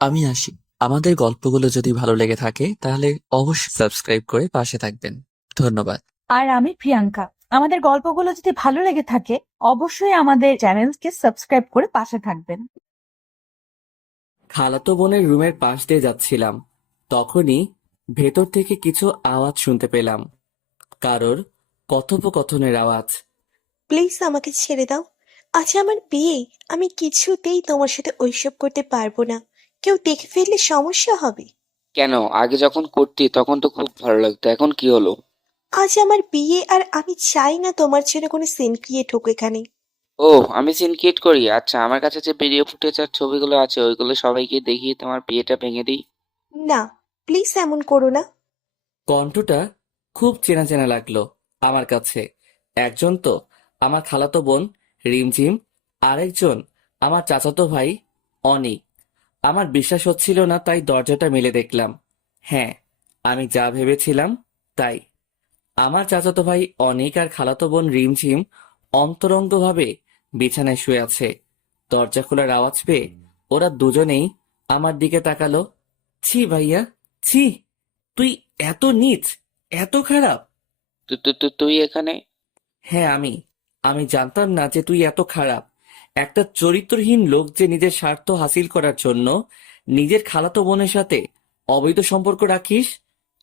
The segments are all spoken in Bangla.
আমি আসি। আমাদের গল্পগুলো যদি ভালো লেগে থাকে তাহলে অবশ্যই সাবস্ক্রাইব করে পাশে থাকবেন। ধন্যবাদ। আর আমি প্রিয়াঙ্কা। আমাদের গল্পগুলো যদি ভালো লেগে থাকে অবশ্যই আমাদের চ্যানেলকে সাবস্ক্রাইব করে পাশে থাকবেন। খালাতো বোনের রুমের পাশ দিয়ে যাচ্ছিলাম, তখনই ভেতর থেকে কিছু আওয়াজ শুনতে পেলাম। কারোর কথোপকথনের আওয়াজ। প্লিজ আমাকে ছেড়ে দাও। আজ আমার বিয়ে। আমি কিছুতেই তোমার সাথে ওইসব করতে পারবো না। কেউ দেখে ফেললে সমস্যা হবে। কেন? আগে যখন করতি তখন তো খুব ভালো লাগতো, এখন কি হলো? আজ আমার বিয়ে আর আমি চাই না তোমার জন্য কোনো সিন ক্রিয়েট হোক এখানে। ও, আমি সিন ক্রিয়েট করি? আচ্ছা, আমার কাছে যে ভিডিও ফুটেজ আর ছবিগুলো আছে ওইগুলো সবাইকে দেখিয়ে তোমার বিয়েটা ভেঙে দিই। না, প্লিজ এমন করো না। কণ্ঠটা খুব চেনা চেনা লাগলো আমার কাছে। একজন তো আমার খালাতো বোন রিমঝিম, আরেকজন আমার চাচাতো ভাই অনিক। আমার বিশ্বাস হচ্ছিল না, তাই দরজাটা মেলে দেখলাম। হ্যাঁ, আমি যা ভেবেছিলাম তাই। আমার চাচাতো ভাই অনিক আর খালাতো বোন রিমঝিম অন্তরঙ্গভাবে বিছানায় শুয়ে আছে। দরজা খোলার আওয়াজ পেয়ে ওরা দুজনেই আমার দিকে তাকালো। ছি ভাইয়া, ছি! তুই এত নীচ, এত খারাপ! তুই এখানে? হ্যাঁ, আমি জানতাম না যে তুই এত খারাপ। একটা চরিত্রহীন লোক যে নিজের স্বার্থ হাসিল করার জন্য নিজের খালাতো বোনের সাথে অবৈধ সম্পর্ক রাখিস।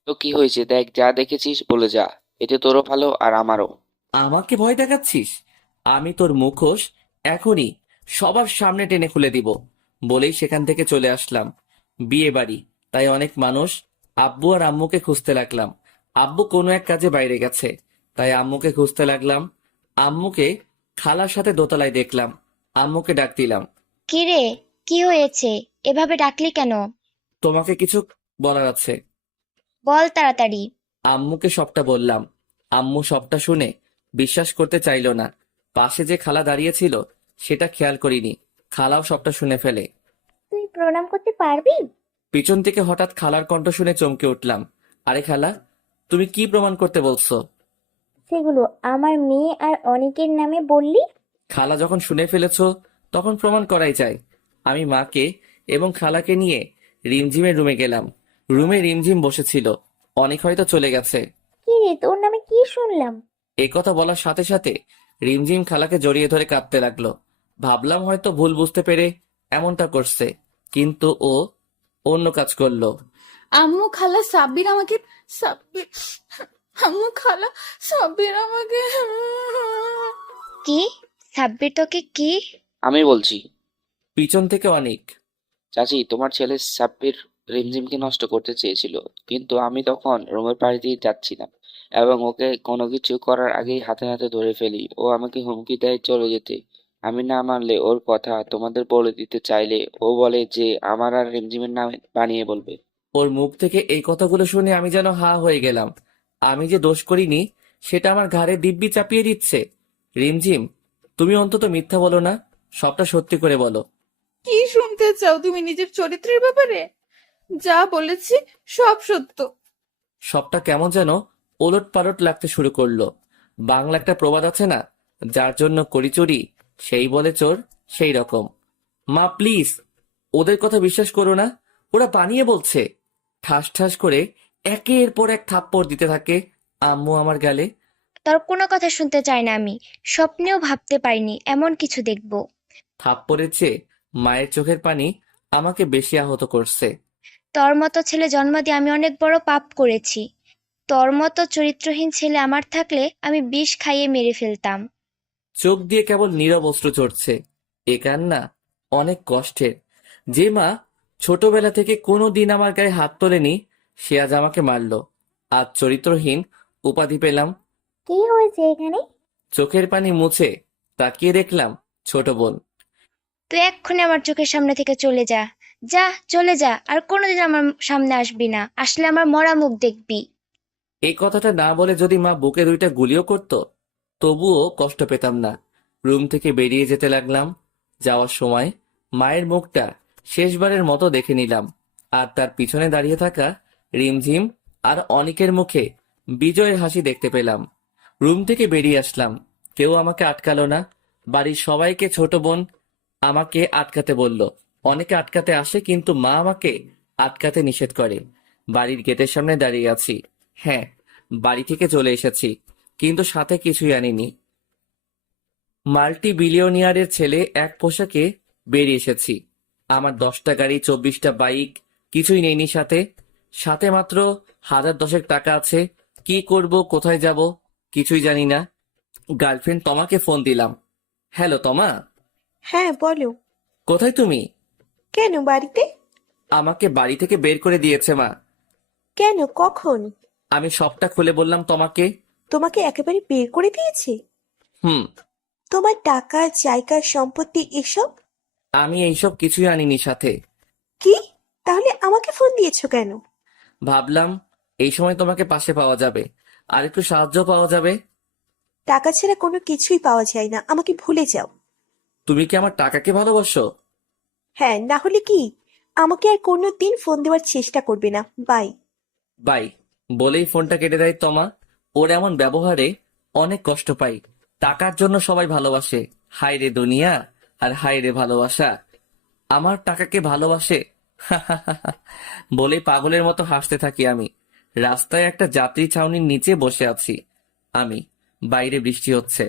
তো কি হয়েছে? দেখ, যা দেখেছিস বলে যা। এতে তোরও ভালো আর আমারও। আমাকে ভয় দেখাচ্ছিস? আমি তোর মুখোশ এখনই সবার সামনে টেনে খুলে দিব। বলেই সেখান থেকে চলে আসলাম। বিয়ে বাড়ি, তাই অনেক মানুষ। আব্বু আর আম্মুকে খুঁজতে লাগলাম। আব্বু কোনো এক কাজে বাইরে গেছে, তাই আম্মুকে খুঁজতে লাগলাম। আম্মুকে খালার সাথে দোতলায় দেখলাম। আম্মুকে ডাক দিলাম। কি রে, কি হয়েছে? এভাবে ডাকলি কেন? তোমাকে কিছু বলার আছে। বল তাড়াতাড়ি। আম্মুকে সবটা বললাম। আম্মু সবটা শুনে বিশ্বাস করতে চাইলো না। পাশে যে খালা দাঁড়িয়েছিল সেটা খেয়াল করিনি। খালাও সবটা শুনে ফেলে। তুই প্রণাম করতে পারবি? পিছন থেকে হঠাৎ খালার কণ্ঠ শুনে চমকে উঠলাম। আরে খালা, তুমি কি প্রমাণ করতে বলছো? সেগুলো আমার মেয়ে আর অনেকের নামে বললি? খালা যখন শুনে ফেলেছো তখন প্রমাণ করাই যায়। আমি মাকে এবং খালাকে নিয়ে রিমঝিমের রুমে গেলাম। রুমে রিমঝিম বসেছিল। অনেক হয়তো চলে গেছে। কি রে, তোর নামে কি শুনলাম? এই কথা বলার সাথে সাথে রিমঝিম খালাকে জড়িয়ে ধরে কাঁদতে লাগলো। ভাবলাম হয়তো ভুল বুঝতে পেরে এমনটা করছে, কিন্তু ও অন্য কাজ করলো। আম্মু খালা সাব্বির আমাকে সাব্বির আম্মু খালা সাব্বির আমাকে কি? সাব্বির তোকে কি? আমি বলছি। পিছন থেকে অনেক। চাচি, তোমার ছেলে সাব্বির রিমঝিমকে নষ্ট করতে চেয়েছিল, কিন্তু আমি তখন রুমের পাশ দিয়ে যাচ্ছিলাম এবং ওকে কোনো কিছু করার আগেই হাতে হাতে ধরে ফেলি। ও আমাকে হুমকি দেয় চলে যেতে। আমি না মানলে, ওর কথা তোমাদের বলে দিতে চাইলে ও বলে যে আমার আর রিমঝিমের নামে বানিয়ে বলবে। ওর মুখ থেকে এই কথাগুলো শুনে আমি যেন হা হয়ে গেলাম। আমি যে দোষ করিনি সেটা আমার ঘাড়ে দিব্যি চাপিয়ে দিচ্ছে। রিমঝিম, তুমি অন্তত মিথ্যা বলো না, সবটা সত্যি করে বলো। কি শুনতে চাও তুমি নিজের চরিত্রের ব্যাপারে? যা বলেছি সব সত্য। সবটা কেমন যেন ওলট পালট লাগতে শুরু করলো। বাংলা একটা প্রবাদ আছে না, যার জন্য করি চুরি সেই বলে চোর, সেই রকম। মা প্লিজ, ওদের কথা বিশ্বাস করো না। ওরা বানিয়ে বলছে। ঠাস ঠাস করে একের পর এক থাপ্পড় দিতে থাকে আম্মু আমার গালে। তোর কোনো কথা শুনতে চাই না আমি। স্বপ্নেও ভাবতে পারিনি এমন কিছু দেখবো। থাপ্পড়ের চেয়ে মায়ের চোখের পানি আমাকে বেশি আহত করছে। তোর মতো ছেলে জন্ম দিয়ে আমি অনেক বড় পাপ করেছি। তোর মতো চরিত্রহীন ছেলে আমার থাকলে আমি বিষ খাইয়ে মেরে ফেলতাম। চোখ দিয়ে কেবল নীরব অশ্রু ঝরছে। এ কান্না অনেক কষ্টের। যে মা ছোটবেলা থেকে কোনো দিন আমার গায়ে হাত তোলেনি, সে আজ আমাকে মারলো। আজ চরিত্রহীন উপাধি পেলাম। কি হয়েছে এখানে? চোখের পানি মুছে তাকিয়ে দেখলাম ছোট বোন। তুই এক্ষুনি আমার চোখের সামনে থেকে চলে যা। যা, চলে যা, আর কোনোদিন আমার সামনে আসবি না। আসলে আমার মরা মুখ দেখবি। এই কথাটা না বলে যদি মা বুকে 2টা গুলিও করত, তবুও কষ্ট পেতাম না। রুম থেকে বেরিয়ে যেতে লাগলাম। যাওয়ার সময় মায়ের মুখটা শেষবারের মতো দেখে নিলাম, আর তার পিছনে দাঁড়িয়ে থাকা রিমঝিম আর অনিকের মুখে বিজয়ের হাসি দেখতে পেলাম। রুম থেকে বেরিয়ে আসলাম। কেউ আমাকে আটকালো না। বাড়ির সবাইকে ছোট বোন আমাকে আটকাতে বলল। অনেকে আটকাতে আসে কিন্তু মা আমাকে আটকাতে নিষেধ করে। বাড়ির গেটের সামনে দাঁড়িয়ে আছি। হ্যাঁ, বাড়ি থেকে চলে এসেছি, কিন্তু সাথে কিছুই আনিনি। মাল্টি বিলিয়নিয়ারের ছেলে এক পোশাকে বেরিয়ে এসেছি। আমার 10টা গাড়ি, 24টা বাইক, কিছুই নেইনি সাথে। সাথে মাত্র 1010 টাকা আছে। কি করব, কোথায় যাব, কিছুই জানি না। গার্লফ্রেন্ড তমাকে ফোন দিলাম। হ্যালো তমা, হ্যাঁ বলো। কোথায় তুমি? কেন, বাড়িতে? আমাকে বাড়ি থেকে বের করে দিয়েছে মা। কেন, কখন? আমি সবটা খুলে বললাম তোমাকে। তোমাকে একেবারে বের করে দিয়েছে? হুম। তোমার টাকা, জায়গা, সম্পত্তি এসব? আমি এইসব কিছুই আনিনি সাথে। কি? তাহলে আমাকে ফোন দিয়েছো কেন? ভাবলাম এই সময় তোমাকে পাশে পাওয়া যাবে, আর একটু সাহায্য পাওয়া যাবে। টাকা ছাড়া কোনো কিছুই পাওয়া যায় না, আমাকে ভুলে যাও। তুমি কি আমার টাকাকে ভালোবাসো? হ্যাঁ, না হলে কি? আমাকে আর কোনো দিন ফোন দেওয়ার চেষ্টা করবে না, বাই। বাই বলেই ফোনটা কেটে দেয় তমা। ওর এমন ব্যবহারে অনেক কষ্ট পাই। টাকার জন্য সবাই ভালোবাসে, হায় রে দুনিয়া, আর হায় রে ভালোবাসা। আমার টাকাকে ভালোবাসে বলে পাগলের মতো হাসতে থাকি আমি। রাস্তায় একটা যাত্রী ছাউনির নিচে বসে আছি আমি। বাইরে বৃষ্টি হচ্ছে।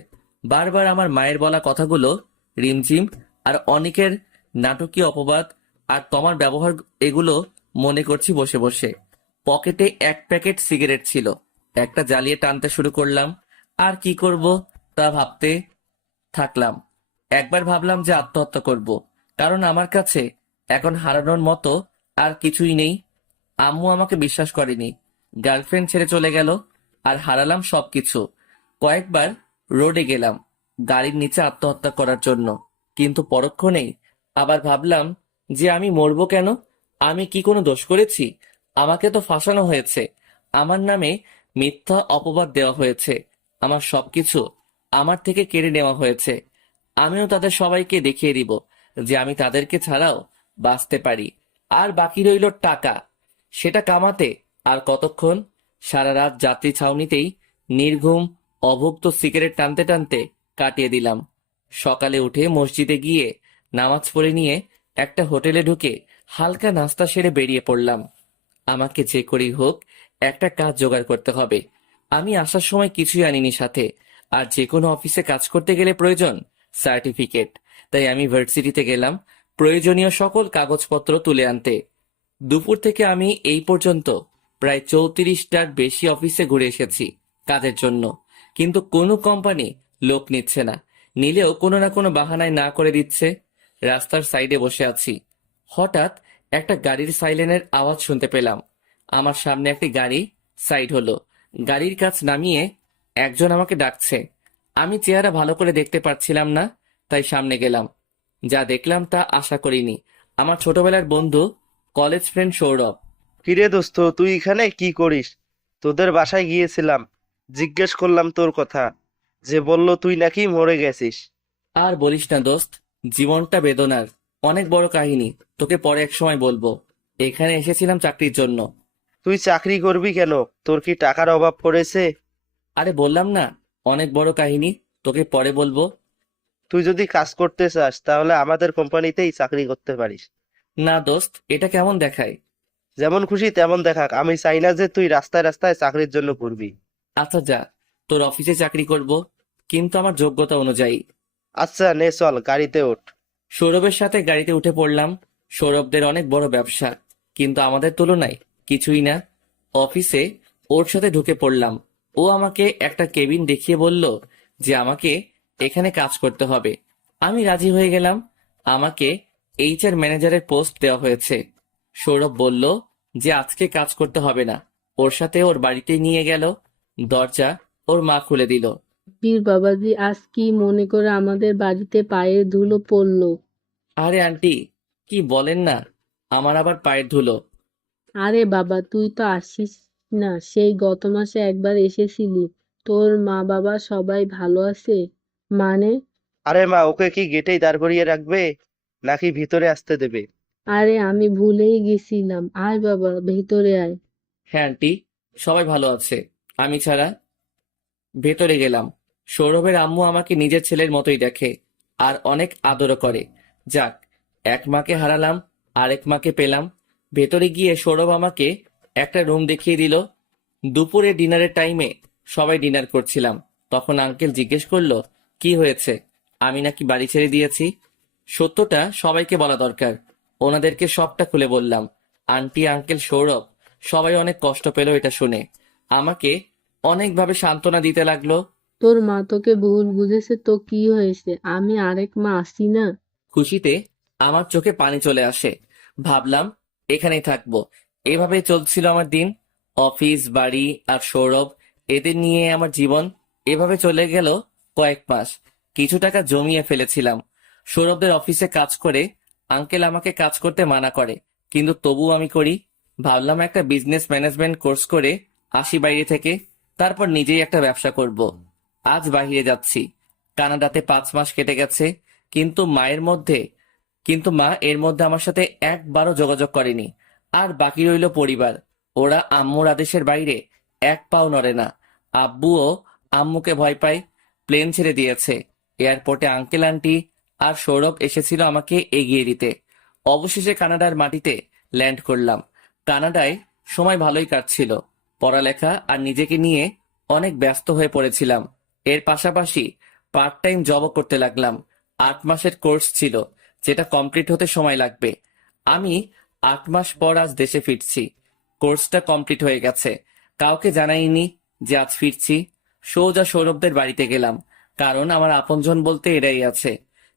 বারবার আমার মায়ের বলা কথাগুলো, রিমঝিম আর অনিকের নাটকীয় অপবাদ আর তোমার ব্যবহার, এগুলো মনে করছি বসে বসে। পকেটে এক প্যাকেট সিগারেট ছিল, একটা জ্বালিয়ে টানতে শুরু করলাম। আর কি করব তা ভাবতে থাকলাম। একবার ভাবলাম যে আত্মহত্যা করব, কারণ আমার কাছে এখন হারানোর মতো আর কিছুই নেই। আম্মু আমাকে বিশ্বাস করেনি, গার্লফ্রেন্ড ছেড়ে চলে গেল, আর হারালাম সবকিছু। কয়েকবার রোডে গেলাম গাড়ির নিচে আত্মহত্যা করার জন্য, কিন্তু পরক্ষণেই আবার ভাবলাম যে আমি মরবো কেন? আমি কি কোনো দোষ করেছি? আমাকে তো ফাঁসানো হয়েছে, আমার নামে মিথ্যা অপবাদ দেওয়া হয়েছে, আমার সবকিছু আমার থেকে কেড়ে নেওয়া হয়েছে। আমিও তাদের সবাইকে দেখিয়ে দিব যে আমি তাদেরকে ছাড়াও বাঁচতে পারি। আর বাকি রইল টাকা, সেটা কামাতে আর কতক্ষণ? সারা রাত যাত্রী ছাউনিতেই নির্ঘুম অভুক্ত সিগারেট টানতে টানতে কাটিয়ে দিলাম। সকালে উঠে মসজিদে গিয়ে নামাজ পড়ে নিয়ে একটা হোটেলে ঢুকে হালকা নাস্তা সেরে বেরিয়ে পড়লাম। আমাকে যে করেই হোক একটা কাজ জোগাড় করতে হবে। আমি আসার সময় কিছুই আনিনি সাথে, আর যে কোনো অফিসে কাজ করতে গেলে প্রয়োজন সার্টিফিকেট। তাই আমি ভার্সিটিতে গেলাম প্রয়োজনীয় সকল কাগজপত্র তুলে আনতে। দুপুর থেকে আমি এই পর্যন্ত প্রায় 34টার বেশি অফিসে ঘুরে এসেছি কাজের জন্য, কিন্তু কোনো কোম্পানি লোক নিচ্ছে না, নিলেও কোনো না কোনো বাহানায় না করে দিচ্ছে। রাস্তার সাইডে বসে আছি, হঠাৎ একটা গাড়ির সাইরেনের আওয়াজ শুনতে পেলাম। আমার সামনে একটি গাড়ি সাইড হলো, গাড়ির কাছ নামিয়ে একজন আমাকে ডাকছে। আমি চেহারা ভালো করে দেখতে পাচ্ছিলাম না, তাই সামনে গেলাম। যা দেখলাম তা আশা করিনি। আমার ছোটবেলার বন্ধু, কলেজ ফ্রেন্ড সৌরভ। কিরে দোস্ত, তুই এখানে কি করিস? তোদের বাসায় গিয়েছিলাম, জিজ্ঞেস করলাম তোর কথা, যে বলল তুই নাকি মরে গেছিস। আর বলিস না দোস্ত, জীবনটা বেদনার, অনেক বড় কাহিনী, তোকে পরে এক সময় বলবো। এখানে এসেছিলাম চাকরির জন্য। তুই চাকরি করবি কেন? তোর কি টাকার অভাব পড়েছে? আরে বললাম না, অনেক বড় কাহিনী, তোকে পরে বলবো। তুই যদি কাজ করতে চাস তাহলে আমাদের কোম্পানিতেই চাকরি করতে পারিস। না দোস্ত, এটা কেমন দেখায়? যেমন খুশি তেমন দেখাক, আমি চাই না যে তুই রাস্তায় রাস্তায় চাকরির জন্য ঘুরবি। আচ্ছা যা, তোর অফিসে চাকরি করব, কিন্তু আমার যোগ্যতা অনুযায়ী। আচ্ছা নে চল, গাড়িতে ওঠ। সৌরভের সাথে গাড়িতে উঠে পড়লাম। সৌরভদের অনেক বড় ব্যবসা, কিন্তু আমাদের তুলনায় কিছুই না। অফিসে ওর সাথে ঢুকে পড়লাম। ও আমাকে একটা কেবিন দেখিয়ে বলল যে আমাকে এখানে কাজ করতে হবে। আমি রাজি হয়ে গেলাম। আমাকে এইচআর ম্যানেজারের পোস্ট দেওয়া হয়েছে। সৌরভ বলল যে আজকে কাজ করতে হবে না। ওর সাথে ওর বাড়িতে নিয়ে গেল, দরজা ওর মা খুলে দিল। বীর বাবাজি, আজ কি মনে করে আমাদের বাড়িতে পায়ের ধুলো পড়লো? আরে আন্টি, কি বলেন না, আমার আবার পায়ের ধুলো? আরে বাবা, তুই তো আসিস না, সেই গত মাসে একবার এসেছিলি। তোর মা বাবা সবাই ভালো আছে? মানে? আরে মা, ওকে কি গেটেই দাঁড় করিয়ে রাখবে নাকি ভিতরে আসতে দেবে? আরে আমি ভুলেই গেছিলাম, আয় বাবা ভেতরে আয়। হ্যাঁ আন্টি, সবাই ভালো আছে, আমি ছাড়া। ভেতরে গেলাম। সৌরভের আম্মু আমাকে নিজের ছেলের মতোই দেখে, আর অনেক আদরও করে। যাক, এক মাকে হারালাম, আরেক মাকে পেলাম। ভেতরে গিয়ে সৌরভ আমাকে একটা রুম দেখিয়ে দিল। দুপুরে ডিনারের টাইমে সবাই ডিনার করছিলাম, তখন আঙ্কেল জিজ্ঞেস করলো কি হয়েছে, আমি নাকি বাড়ি ছেড়ে দিয়েছি। সত্যটা সবাইকে বলা দরকার, ওনাদেরকে সবটা খুলে বললাম। আন্টি, আঙ্কেল, সৌরভ সবাই অনেক কষ্ট পেল এটা শুনে। আমাকে অনেকভাবে সান্ত্বনা দিতে লাগলো। তোর মা তোকে ভুল বুঝেছে তো কি হয়েছে, আমি আরেক মা আছি না? খুশিতে আমার চোখে পানি চলে আসে। ভাবলাম এখানেই থাকবো। এভাবেই চলছিল আমার দিন। অফিস, বাড়ি আর সৌরভ, এদের নিয়ে আমার জীবন। এভাবে চলে গেল কয়েক মাস। কিছু টাকা জমিয়ে ফেলেছিলাম। সৌরভদের অফিসে কাজ করে আঙ্কেল আমাকে কাজ করতে মানা করে, কিন্তু তবুও আমি করি। ভাবলাম একটা বিজনেস ম্যানেজমেন্ট কোর্স করে আসি বাইরে থেকে, তারপর নিজেই একটা ব্যবসা করব। আজ বাইরে যাচ্ছি। কানাডাতে 5 মাস কেটে গেছে, কিন্তু মা এর মধ্যে আমার সাথে একবারও যোগাযোগ করেনি। আর বাকি রইল পরিবার। ওরা আম্মুর আদেশের বাইরে এক পাও নড়ে না। আব্বুও আম্মুকে ভয় পায়, প্লেন ছেড়ে দিয়েছে। এয়ারপোর্টে আঙ্কেল, আন্টি আর সৌরভ এসেছিল আমাকে এগিয়ে দিতে। অবশেষে কানাডার মাটিতে ল্যান্ড করলাম। কানাডায় সময় ভালোই কাটছিল। পড়ালেখা আর নিজেকে নিয়ে অনেক ব্যস্ত হয়ে পড়েছিলাম। এর পাশাপাশি পার্ট টাইম জবও করতে লাগলাম। 8 মাসের কোর্স ছিল, যেটা কমপ্লিট হতে সময় লাগবে। আমি 8 মাস পর আজ দেশে ফিরছি। কোর্সটা কমপ্লিট হয়ে গেছে। কাউকে জানাইনি যে আজ ফিরছি। সোজা সৌরভদের বাড়িতে গেলাম, কারণ আমার আপনজন বলতে এরাই আছে।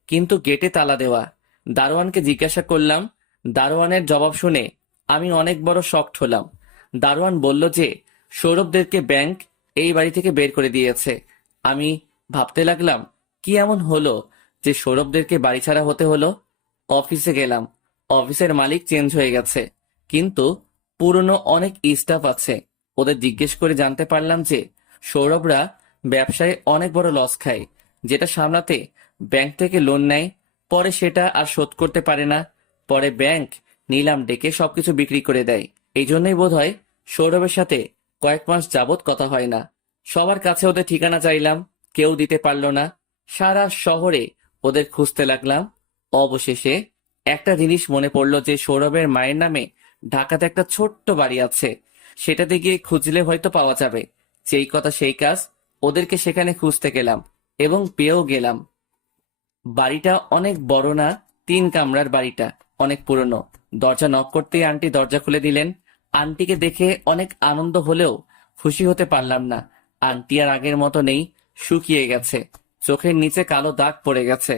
কিন্তু গেটে তালা দেওয়া। দারোয়ানকে জিজ্ঞাসা করলাম। দারোয়ানের জবাব শুনে আমি অনেক বড় শকড হলাম। দারোয়ান বলল যে সৌরভদেরকে ব্যাংক এই বাড়ি থেকে বের করে দিয়েছে। আমি ভাবতে লাগলাম কি এমন হলো যে সৌরভদেরকে বাড়ি ছাড়া হতে হলো। অফিসে গেলাম। অফিসের মালিক চেঞ্জ হয়ে গেছে, কিন্তু পুরনো অনেক স্টাফ আছে। ওদের জিজ্ঞেস করে জানতে পারলাম যে সৌরভরা ব্যবসায় অনেক বড় লস খায়, যেটা সামলাতে ব্যাংক থেকে লোন নেয়। পরে সেটা আর শোধ করতে পারে না। পরে ব্যাংক নিলাম ডেকে সবকিছু বিক্রি করে দেয়। এই জন্যই বোধহয় সৌরভের সাথে কয়েক মাস যাবত কথা হয় না। সবার কাছে ওদের ঠিকানা চাইলাম, কেউ দিতে পারল না। সারা শহরে ওদের খুঁজতে লাগলাম। অবশেষে একটা জিনিস মনে পড়লো যে সৌরভের মায়ের নামে ঢাকাতে একটা ছোট্ট বাড়ি আছে। সেটাতে গিয়ে খুঁজলে হয়তো পাওয়া যাবে। যেই কথা সেই কাজ, ওদেরকে সেখানে খুঁজতে গেলাম এবং পেয়েও গেলাম। বাড়িটা অনেক বড় না, 3 কামরার বাড়িটা, অনেক পুরনো। দরজা নক করতেই আন্টি দরজা খুলে দিলেন। আন্টিকে দেখে অনেক আনন্দ হলেও খুশি হতে পারলাম না। আন্টি আর আগের মতো নেই, শুকিয়ে গেছে। চোখের নিচে কালো দাগ পড়ে গেছে।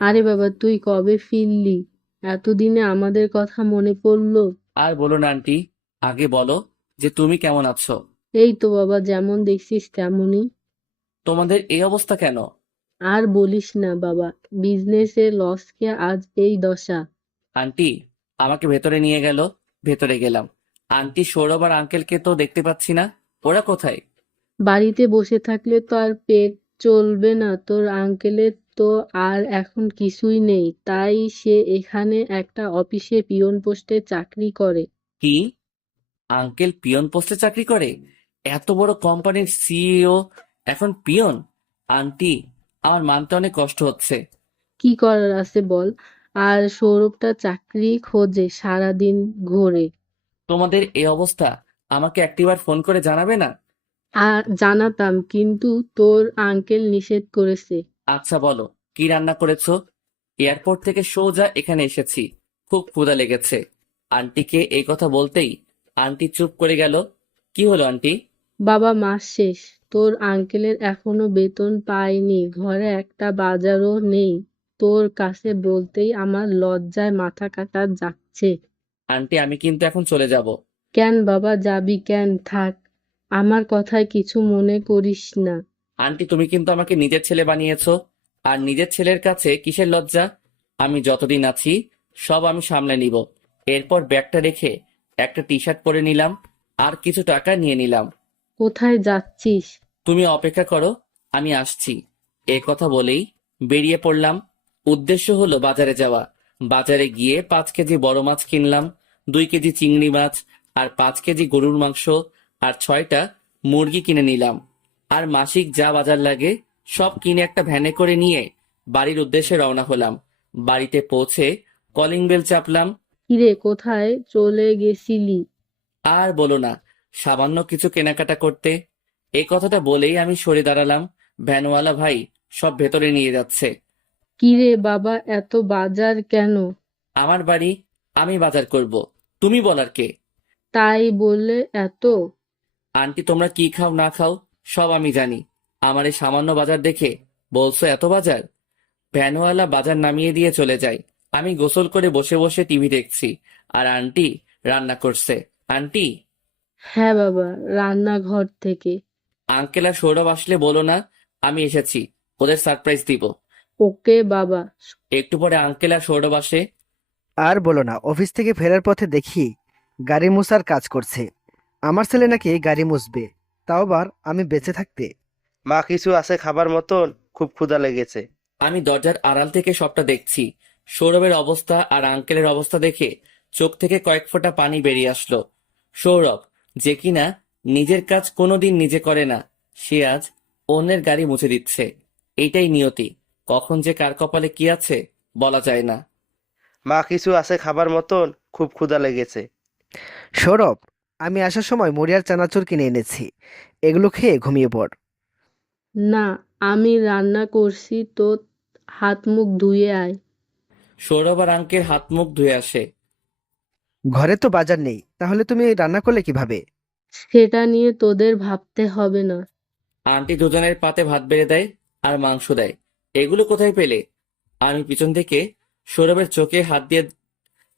আরে বাবা, তুই কবে ফিরলি? এতদিনে আমাদের কথা মনে পড়লো। আর বলো না আন্টি, আগে বলো যে তুমি কেমন আছো। এই তো বাবা, যেমন দেখছিস তেমনই। তোমাদের এই অবস্থা কেন? আর বলিস না বাবা, বিজনেসে লস খেয়ে আজ এই দশা। আন্টি আমাকে ভেতরে নিয়ে গেল। ভেতরে গেলাম। আন্টি, সৌরভ আর আঙ্কেলকে তো দেখতে পাচ্ছি না, ওরা কোথায়? বাড়িতে বসে থাকলে তো আর পেট চলবে না। তোর আঙ্কেলের তো আর এখন কিছুই নেই, তাই সে এখানে একটা অফিসে পিয়ন পোস্টে চাকরি করে। কি? আঙ্কেল পিয়ন পোস্টে চাকরি করে? এত বড় কোম্পানির সিইও এখন পিয়ন? আন্টি, আমার মানতে অনেক কষ্ট হচ্ছে। কি করার আছে বল। আর সৌরভটা চাকরি খোঁজে, সারাদিন ঘোরে। তোমাদের এই অবস্থা আমাকে একটিবার ফোন করে জানাবে না? আর জানাতাম, কিন্তু তোর আঙ্কেল নিষেধ করেছে। আচ্ছা বলো, কি রান্না করেছো? এয়ারপোর্ট থেকে সোজা এখানে এসেছি, খুব ক্ষুধা লেগেছে। আন্টিকে এই কথা বলতেই আন্টি চুপ করে গেল। কি হলো আন্টি? বাবা, মাস শেষ, তোর আঙ্কেলের এখনো বেতন পায়নি, ঘরে একটা বাজারও নেই। তোর কাছে বলতেই আমার লজ্জায় মাথা কাটা যাচ্ছে। আন্টি, আমি কিন্তু এখন চলে যাব। কেন বাবা, যাবি কেন? থাক, আমার কথায় কিছু মনে করিস না। আন্টি, তুমি কিন্তু আমাকে নিজের ছেলে বানিয়েছো, আর নিজের ছেলের কাছে কিসের লজ্জা? আমি যতদিন আছি সব আমি সামলে নিব। এরপর ব্যাগটা রেখে একটা টি শার্ট পরে নিলাম, আর কিছু টাকা নিয়ে নিলাম। কোথায় যাচ্ছিস? তুমি অপেক্ষা করো, আমি আসছি। এ কথা বলেই বেরিয়ে পড়লাম। উদ্দেশ্য হলো বাজারে যাওয়া। বাজারে গিয়ে 5 কেজি বড় মাছ কিনলাম, 2 কেজি চিংড়ি মাছ, আর 5 কেজি গরুর মাংস, আর 6টা মুরগি কিনে নিলাম। আর মাসিক যা বাজার লাগে সব কিনে একটা ভ্যানে করে নিয়ে বাড়ির উদ্দেশ্যে রওনা হলাম। বাড়িতে পৌঁছে কলিং বেল চাপলাম। কিরে কোথায় চলে গেছিলি? আর বলো না, সামান্য কিছু কেনাকাটা করতে। এই কথাটা বলেই আমি সরে দাঁড়ালাম। ভ্যানওয়ালা ভাই সব ভেতরে নিয়ে যাচ্ছে। কিরে বাবা এত বাজার কেন? আমার বাড়ি, আমি বাজার করব, তুমি বলার কে? তাই বলে এত? আন্টি তোমরা কি খাও না খাও সব আমি জানি। আমার এই সামান্য বাজার দেখে বলছো এত বাজার? ভ্যানওয়ালা বাজার নামিয়ে দিয়ে চলে যায়। আমি গোসল করে বসে বসে টিভি দেখছি, আর আন্টি রান্না করছে। আন্টি, হ্যাঁ বাবা, রান্নাঘর থেকে। আঙ্কেল আর সৌরভ আসলে বলো না আমি এসেছি, ওদের সারপ্রাইজ দিব। ওকে বাবা। একটু পরে আঙ্কেল আর সৌরভ আসে। আর বলো না, অফিস থেকে ফেরার পথে দেখি গাড়ি মুছার কাজ করছে। আমার ছেলে নাকি গাড়ি মুছবে, তাও আবার আমি বেঁচে থাকতে। মা, কিছু আছে খাবার মতন? খুব ক্ষুধা লেগেছে। আমি দরজার আড়াল থেকে সবটা দেখছি। সৌরভের অবস্থা আর আঙ্কেলের অবস্থা দেখে চোখ থেকে কয়েক ফোঁটা পানি বেরিয়ে আসলো। সৌরভ, যে কিনা নিজের কাজ কোনোদিন নিজে করে না, সে আজ অন্যের গাড়ি মুছে দিচ্ছে। এইটাই নিয়তি। কখন যে কার কপালে কি আছে বলা যায় না। মা, কিছু আছে খাবার মতন? খুব ক্ষুধা লেগেছে। সৌরভ, আমি আসার সময় মুড়ি আর চানাচুর কিনে এনেছি, এগুলো খেয়ে ঘুমিয়ে পড়। না, আমি রান্না করছি তো, হাত মুখ ধুয়ে আয়। সৌরভ আর আঙ্কেল হাত মুখ ধুয়ে আসে। ঘরে তো বাজার নেই, তাহলে তুমি রান্না করলে কিভাবে? সেটা নিয়ে তোদের ভাবতে হবে না। আন্টি দুজনের পাতে ভাত বেড়ে দেয় আর মাংস দেয়। এগুলো কোথায় পেলে? আমি পিছন থেকে সৌরভের চোখে হাত দিয়ে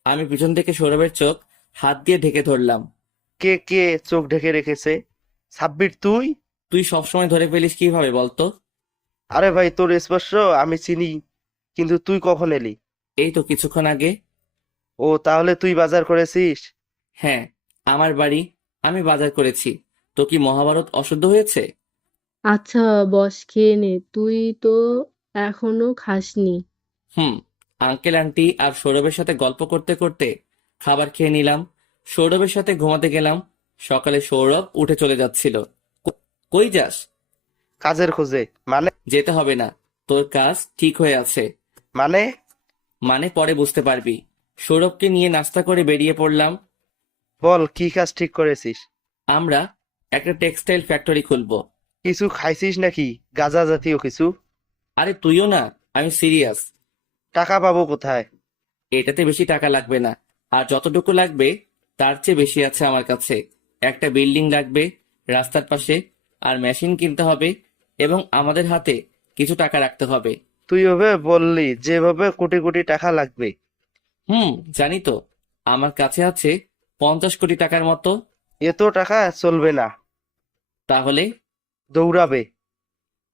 আমি পিছন থেকে সৌরভের চোখ হাত দিয়ে ঢেকে ধরলাম। কে কে চোখ ঢেকে রেখেছে? সাব্বির, তুই? তুই সবসময় ধরে ফেলিস কিভাবে বলতো? আরে ভাই, তোর স্পর্শ আমি চিনি, কিন্তু তুই কখন এলি? এই তো কিছুক্ষণ আগে। ও, তাহলে তুই বাজার করেছিস? হ্যাঁ, আমার বাড়ি, আমি বাজার করেছি। তো কি মহাভারত অশুদ্ধ হয়েছে? আচ্ছা বস, খেয়ে নে, তুই তো এখনো খাসনি। হুম। আঙ্কেল আন্টি আর সৌরভের সাথে গল্প করতে করতে খাবার খেয়ে নিলাম। সৌরভের সাথে ঘুমাতে গেলাম। সকালে সৌরভ উঠে চলে যাচ্ছিল। কই যাস? কাজের খোঁজে। মানে? যেতে হবে না, তোর কাজ ঠিক হয়ে আছে। মানে? মানে পরে বুঝতে পারবি। সৌরভকে নিয়ে নাস্তা করে বেরিয়ে পড়লাম। বল, কি কাজ ঠিক করেছিস? আমরা একটা টেক্সটাইল ফ্যাক্টরি খুলবো। কিছু খাইছিস নাকি, গাঁজা জাতীয় কিছু? আরে তুইও না, আমি সিরিয়াস। টাকা পাবো কোথায়? এটাতে বেশি টাকা লাগবে না, আর যতটুকু লাগবে তার চেয়ে বেশি আছে আমার কাছে। একটা বিল্ডিং লাগবে রাস্তার পাশে, আর মেশিন কিনতে হবে, এবং আমাদের হাতে কিছু টাকা রাখতে হবে। তুই ওভাবে বললি যেভাবে কোটি কোটি টাকা লাগবে। হুম, জানি তো। আমার কাছে আছে 50 কোটি টাকার মতো। এত টাকা চলবে না। তাহলে দৌড়াবে।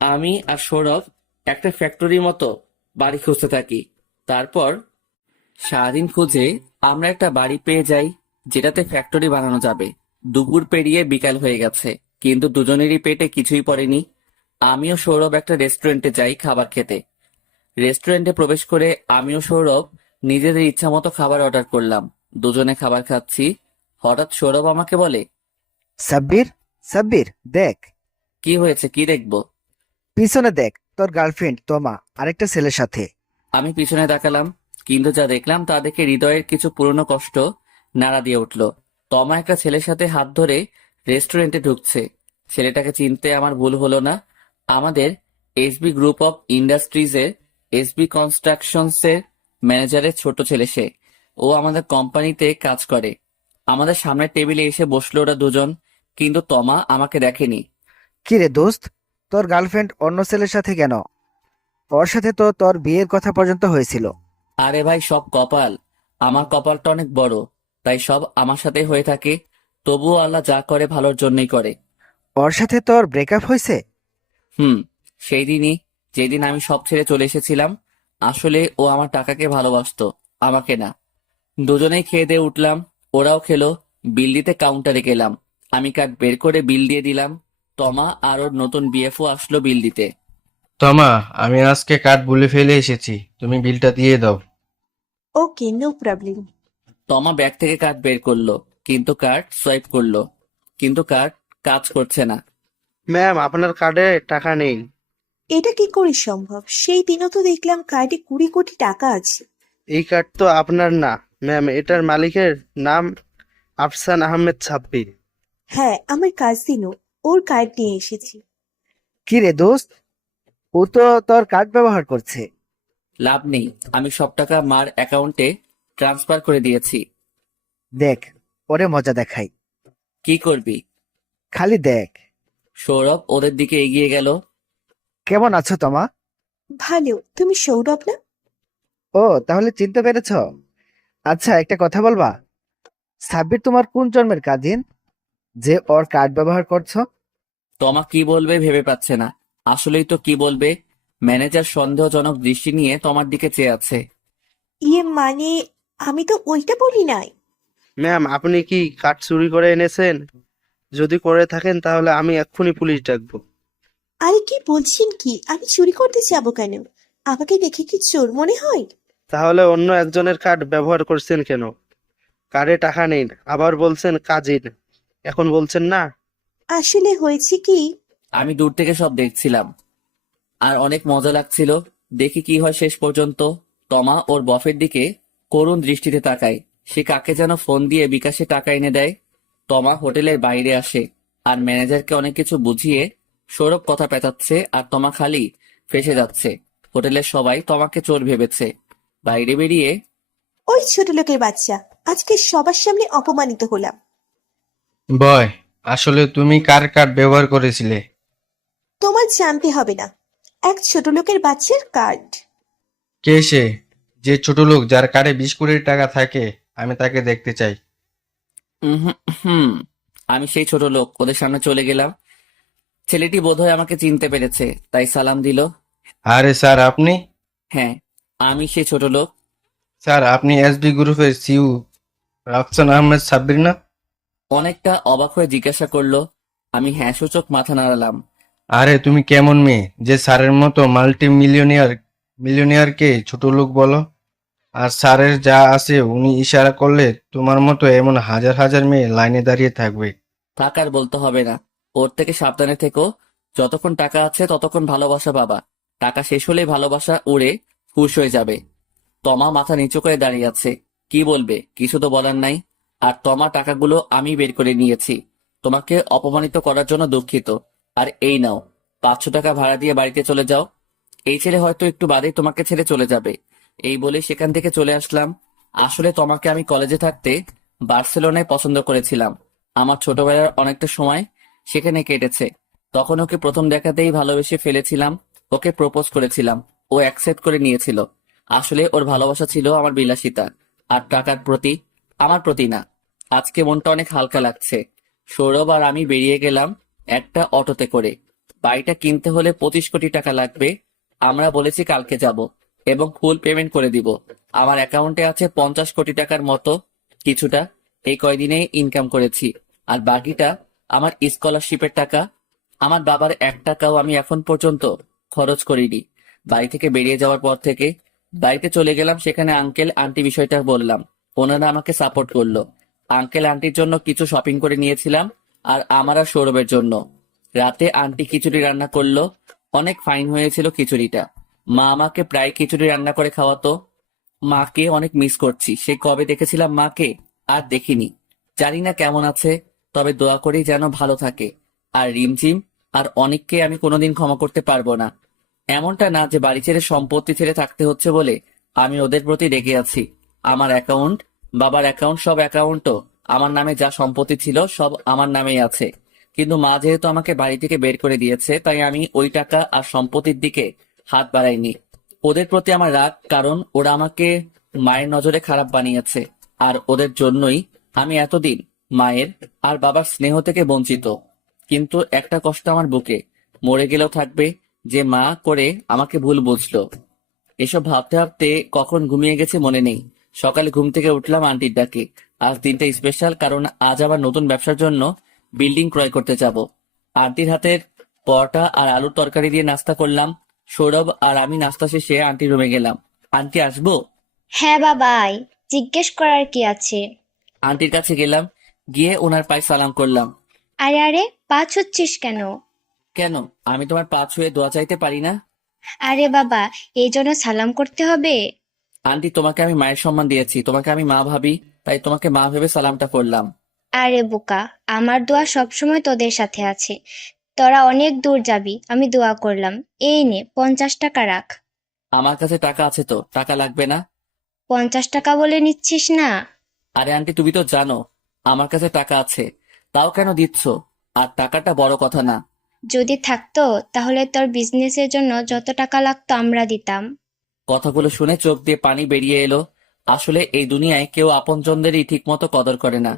আমি আর সৌরভ একটা ফ্যাক্টরির মতো বাড়ি খুঁজতে থাকি। তারপর সারাদিন খুঁজে আমরা একটা বাড়ি পেয়ে যাই, যেটাতে ফ্যাক্টরি বানানো যাবে। দুপুর পেরিয়ে বিকাল হয়ে গেছে, কিন্তু দুজনেরই পেটে কিছুই পড়েনি। আমিও সৌরভ একটা রেস্টুরেন্টে যাই খাবার খেতে। রেস্টুরেন্টে প্রবেশ করে আমিও সৌরভ নিজেদের ইচ্ছা মতো খাবার অর্ডার করলাম। দুজনে খাবার খাচ্ছি, হঠাৎ সৌরভ আমাকে বলে, সাব্বির, সাব্বির দেখ, কি হয়েছে, কি দেখবো? পিছনে দেখ, তোর গার্লফ্রেন্ড তোমা আরেকটা ছেলের সাথে। আমি পিছনে তাকালাম, কিন্তু যা দেখলাম তা দেখে হৃদয়ের কিছু পুরনো কষ্ট নাড়া দিয়ে উঠল। তমা একটা ছেলের সাথে হাত ধরে রেস্টুরেন্টে ঢুকছে। ছেলেটাকে চিনতে আমার ভুল হলো না। আমাদের এসবি গ্রুপ অফ ইন্ডাস্ট্রিজের এসবি কনস্ট্রাকশনসের ম্যানেজারের ছোট ছেলে সে। ও আমাদের কোম্পানিতে কাজ করে। আমাদের সামনের টেবিলে এসে বসলো ওরা দুজন, কিন্তু তমা আমাকে দেখেনি। কি রে দোস্ত, তোর গার্লফ্রেন্ড অন্য ছেলের সাথে কেন? ওর সাথে তো তোর বিয়ের কথা পর্যন্ত হয়েছিল। আরে ভাই, সব কপাল। আমার কপালটা অনেক বড়, তাই সব আমার সাথে হয়ে থাকে। তবুও আল্লাহ যা করে ভালোর জন্যই করে। ওর সাথে তোর ব্রেকআপ হয়েছে? হুম, সেই দিনই, যেদিন আমি সব ছেড়ে চলে এসেছিলাম। আসলে ও আমার টাকাকে ভালোবাসতো, আমাকে না। দুজনেই খেয়ে দিয়ে উঠলাম, ওরাও খেলো। বিল দিতে কাউন্টারে গেলাম। আমি কার্ড বের করে বিল দিয়ে দিলাম। তমা আর ওর নতুন বিএফও আসলো বিল দিতে। তমা, আমি আজকে কার্ড ভুলে ফেলে এসেছি, তুমি বিলটা দিয়ে দাও। ওকে, নো প্রবলেম। তমা ব্যাগ থেকে কার্ড বের করলো, কিন্তু কার্ড সোয়াইপ করলো, কিন্তু কার্ড কাজ করছে না। ম্যাম, আপনার কার্ডে টাকা নেই। এটা কি করে সম্ভব? সেই দিনও তো দেখলাম কার্ডে 20 কোটি টাকা আছে। এই কার্ড তো আপনার না ম্যাম, এটার মালিকের নাম আফসান আহমেদ সাব্বির। হ্যাঁ, আমার কাজিনও, ওর কার্ড নিয়ে এসেছি। কি রে দোস্ত, ও তো তোর কার্ড ব্যবহার করছে। লাভ নেই, আমি সব টাকা মার অ্যাকাউন্টে ট্রান্সফার করে দিয়েছি। দেখ, ওরে মজা দেখাই। কি করবি? খালি দেখ। সৌরভ ওদের দিকে এগিয়ে গেল। কেমন আছো তোমা? ভালো, তুমি সৌরভ না? ও, তাহলে চিনতে পেরেছ। আচ্ছা, একটা কথা বলবা, সাব্বির তোমার কোন জন্মের কাজিন যে ওর কার্ড ব্যবহার করছো? তমা কি বলবে ভেবে পাচ্ছে না। আসলেই তো কি বলবে। ম্যানেজার সন্দেহজনক দৃষ্টি নিয়ে তোমার দিকে চেয়ে আছে। মানে আমি তো ওইটা বলি নাই। ম্যাম, আপনি কি কার্ড চুরি করে এনেছেন? যদি করে থাকেন তাহলে আমি এক্ষুনি পুলিশ ডাকবো। আরে কি বলছেন কি? আমি চুরি করতে যাবো কেন? আমাকে দেখে কি চোর মনে হয়? তাহলে অন্য একজনের কার্ড ব্যবহার করছেন কেন? কার্ডে টাকা নেই, আবার বলছেন কাজিন, এখন বলছেন না। আসলে হয়েছে কি, আমি দূর থেকে সব দেখছিলাম আর অনেক মজা লাগছিল। দেখি কি হয় শেষ পর্যন্ত। তমা ওর বফের দিকে করুণ দৃষ্টিতে তাকায়। সে কাকে যেন ফোন দিয়ে বিকাশে টাকা এনে দেয়। তমা হোটেলের বাইরে আসে আর ম্যানেজারকে অনেক কিছু বুঝিয়ে সৌরভ কথা পেঁচাচ্ছে আর তমা খালি ফেঁসে যাচ্ছে। হোটেলের সবাই তমাকে চোর ভেবেছে। বাইরে বেরিয়ে ওই ছোট লোকের বাচ্চা, আজকে সবার সামনে অপমানিত হলাম। বয়, আসলে তুমি কার কার্ড ব্যবহার করেছিলে? তোমার জানতে হবে না, এক ছোট লোকের বাচ্চার কার্ড। কে সে? যে ছোট লোক যার কার্ডে 20 কোটি টাকা থাকে, আমি তাকে দেখতে চাই। হুম হুম আমি সেই ছোট লোক। ওদের সামনে চলে গেলাম। ছেলেটি বোধহয় আমাকে চিনতে পেরেছে, তাই সালাম দিল। আরে স্যার, আপনি? হ্যাঁ, আমি সেই ছোট লোক। স্যার, আপনি এসবি গ্রুপের সিইও রাফসান আহমেদ সাব্বির না? অনেকটা অবাক হয়ে জিজ্ঞাসা করলো। আমি হ্যাঁ সূচক মাথা নাড়ালাম। আরে তুমি কেমন মেয়ে যে স্যারের মতো মাল্টি মিলিয়নিয়ারকে ছোট লোক বলো? আর স্যারের যা আছে উনি ইশারা করলে তোমার মতো এমন হাজার হাজার মেয়ে লাইনে দাঁড়িয়ে থাকবে। থাক আর বলতে হবে না। ওর থেকে সাবধানে থেকো। যতক্ষণ টাকা আছে ততক্ষণ ভালোবাসা পাবা। টাকা শেষ হলেই ভালোবাসা উড়ে হুশ হয়ে যাবে। তমা মাথা নিচু করে দাঁড়িয়ে আছে। কি বলবে? কিছু তো বলার নাই। আর তমা, টাকাগুলো আমি বের করে নিয়েছি। তোমাকে অপমানিত করার জন্য দুঃখিত। আর এই নাও, 500 টাকা ভাড়া দিয়ে বাড়িতে চলে যাও। এই ছেলে হয়তো একটু বাদেই তোমাকে ছেড়ে চলে যাবে। এই বলে সেখান থেকে চলে আসলাম। আসলে তোমাকে আমি কলেজে থাকতে বার্সেলোনায় পছন্দ করেছিলাম। আমার ছোটবেলার অনেকটা সময় সেখানে কেটেছে। তখন ওকে প্রথম দেখাতেই ভালোবেসে ফেলেছিলাম। ওকে প্রপোজ করেছিলাম, ও অ্যাকসেপ্ট করে নিয়েছিল। আসলে ওর ভালোবাসা ছিল আমার বিলাসিতা আর টাকার প্রতি, আমার প্রতি না। আজকে মনটা অনেক হালকা লাগছে। সৌরভ আর আমি বেরিয়ে গেলাম একটা অটোতে করে। বাড়িটা কিনতে হলে 25 কোটি টাকা লাগবে। আমরা বলেছি কালকে যাব এবং ফুল পেমেন্ট করে দিব। আমার অ্যাকাউন্টে আছে 50 কোটি টাকার মতো। কিছুটা এই কয়দিনে ইনকাম করেছি, আর বাকিটা আমার স্কলারশিপের টাকা। আমার বাবার 1 টাকাও আমি এখন পর্যন্ত খরচ করিনি। বাড়ি থেকে বেরিয়ে যাওয়ার পর থেকে বাড়িতে চলে গেলাম, সেখানে আঙ্কেল আন্টি বিষয়টা বললাম। ওনারা আমাকে সাপোর্ট করলো। আঙ্কেল আন্টির জন্য কিছু শপিং করে নিয়েছিলাম, আর আমার আর সৌরভের জন্য। রাতে আন্টি খিচুড়ি রান্না করলো। অনেক ফাইন হয়েছিল খিচুড়িটা। মা আমাকে প্রায় খিচুড়ি রান্না করে খাওয়াতো। মাকে অনেক মিস করছি। সেই কবে দেখেছিলাম মাকে, আর দেখিনি। জানি না কেমন আছে, তবে দোয়া করি যেন ভালো থাকে। আর রিমঝিম আর অনেককে আমি কোনোদিন ক্ষমা করতে পারবো না। এমনটা না যে বাড়ি ছেড়ে সম্পত্তি ছেড়ে থাকতে হচ্ছে বলে আমি ওদের প্রতি রেগে আছি। আমার অ্যাকাউন্ট, বাবার অ্যাকাউন্ট, সব অ্যাকাউন্টও আমার নামে, যা সম্পত্তি ছিল সব আমার নামেই আছে। কিন্তু মা যেহেতু আমাকে বাড়ি থেকে বের করে দিয়েছে, তাই আমি ওই টাকা আর সম্পত্তির দিকে হাত বাড়াইনি। ওদের প্রতি আমার রাগ, কারণ ওরা আমাকে মায়ের নজরে খারাপ বানিয়েছে। আর ওদের জন্যই আমি এতদিন মায়ের আর বাবার স্নেহ থেকে বঞ্চিত। কিন্তু একটা কষ্ট আমার বুকে মরে গেলেও থাকবে, যে মা করে আমাকে ভুল বুঝলো। এসব ভাবতে ভাবতে কখন ঘুমিয়ে গেছে মনে নেই। সকালে ঘুম থেকে উঠলাম আন্টির ডাকে। আজ দিনটা স্পেশাল, কারণ আজ আবার নতুন ব্যবসার জন্য বিল্ডিং ক্রয় করতে যাব। আন্টির হাতের পরোটা আর আলুর তরকারি দিয়ে নাস্তা করলাম। সৌরভ আর আমি নাস্তা শেষে আন্টির রুমে গেলাম। আন্টি, আসবো? হ্যাঁ বাবা, আয়। জিজ্ঞেস করার কি আছে? আন্টির কাছে গেলাম, গিয়ে ওনার পায়ে সালাম করলাম। আরে আরে, পা ছুচ্ছিস কেন? কেন, আমি তোমার পা ছুঁয়ে দোয়া চাইতে পারি না? আরে বাবা, এই জন্য সালাম করতে হবে? আন্টি, তোমাকে আমি মায়ের সম্মান দিয়েছি, তোমাকে আমি মা ভাবি, তাই তোমাকে মা ভেবে সালামটা করলাম। আরে বোকা, আমার দোয়া সবসময় তোদের সাথে আছে। তোরা অনেক দূর যাবি, আমি দোয়া করলাম। এই নে 50 টাকা রাখ। আমার কাছে টাকা আছে তো, টাকা লাগবে না। 50 টাকা বলে নিচ্ছিস না? আরে আন্টি, তুমি তো জানো আমার কাছে টাকা আছে, তাও কেন দিচ্ছ? আর টাকাটা বড় কথা না। যদি থাকতো তাহলে তোর বিজনেসের জন্য যত টাকা লাগতো আমরা দিতাম। কথাগুলো শুনে চোখ দিয়ে পানি বেরিয়ে এলো। আসলে এই দুনিয়ায় কেউ আপনজনদেরই ঠিকমতো কদর করে না।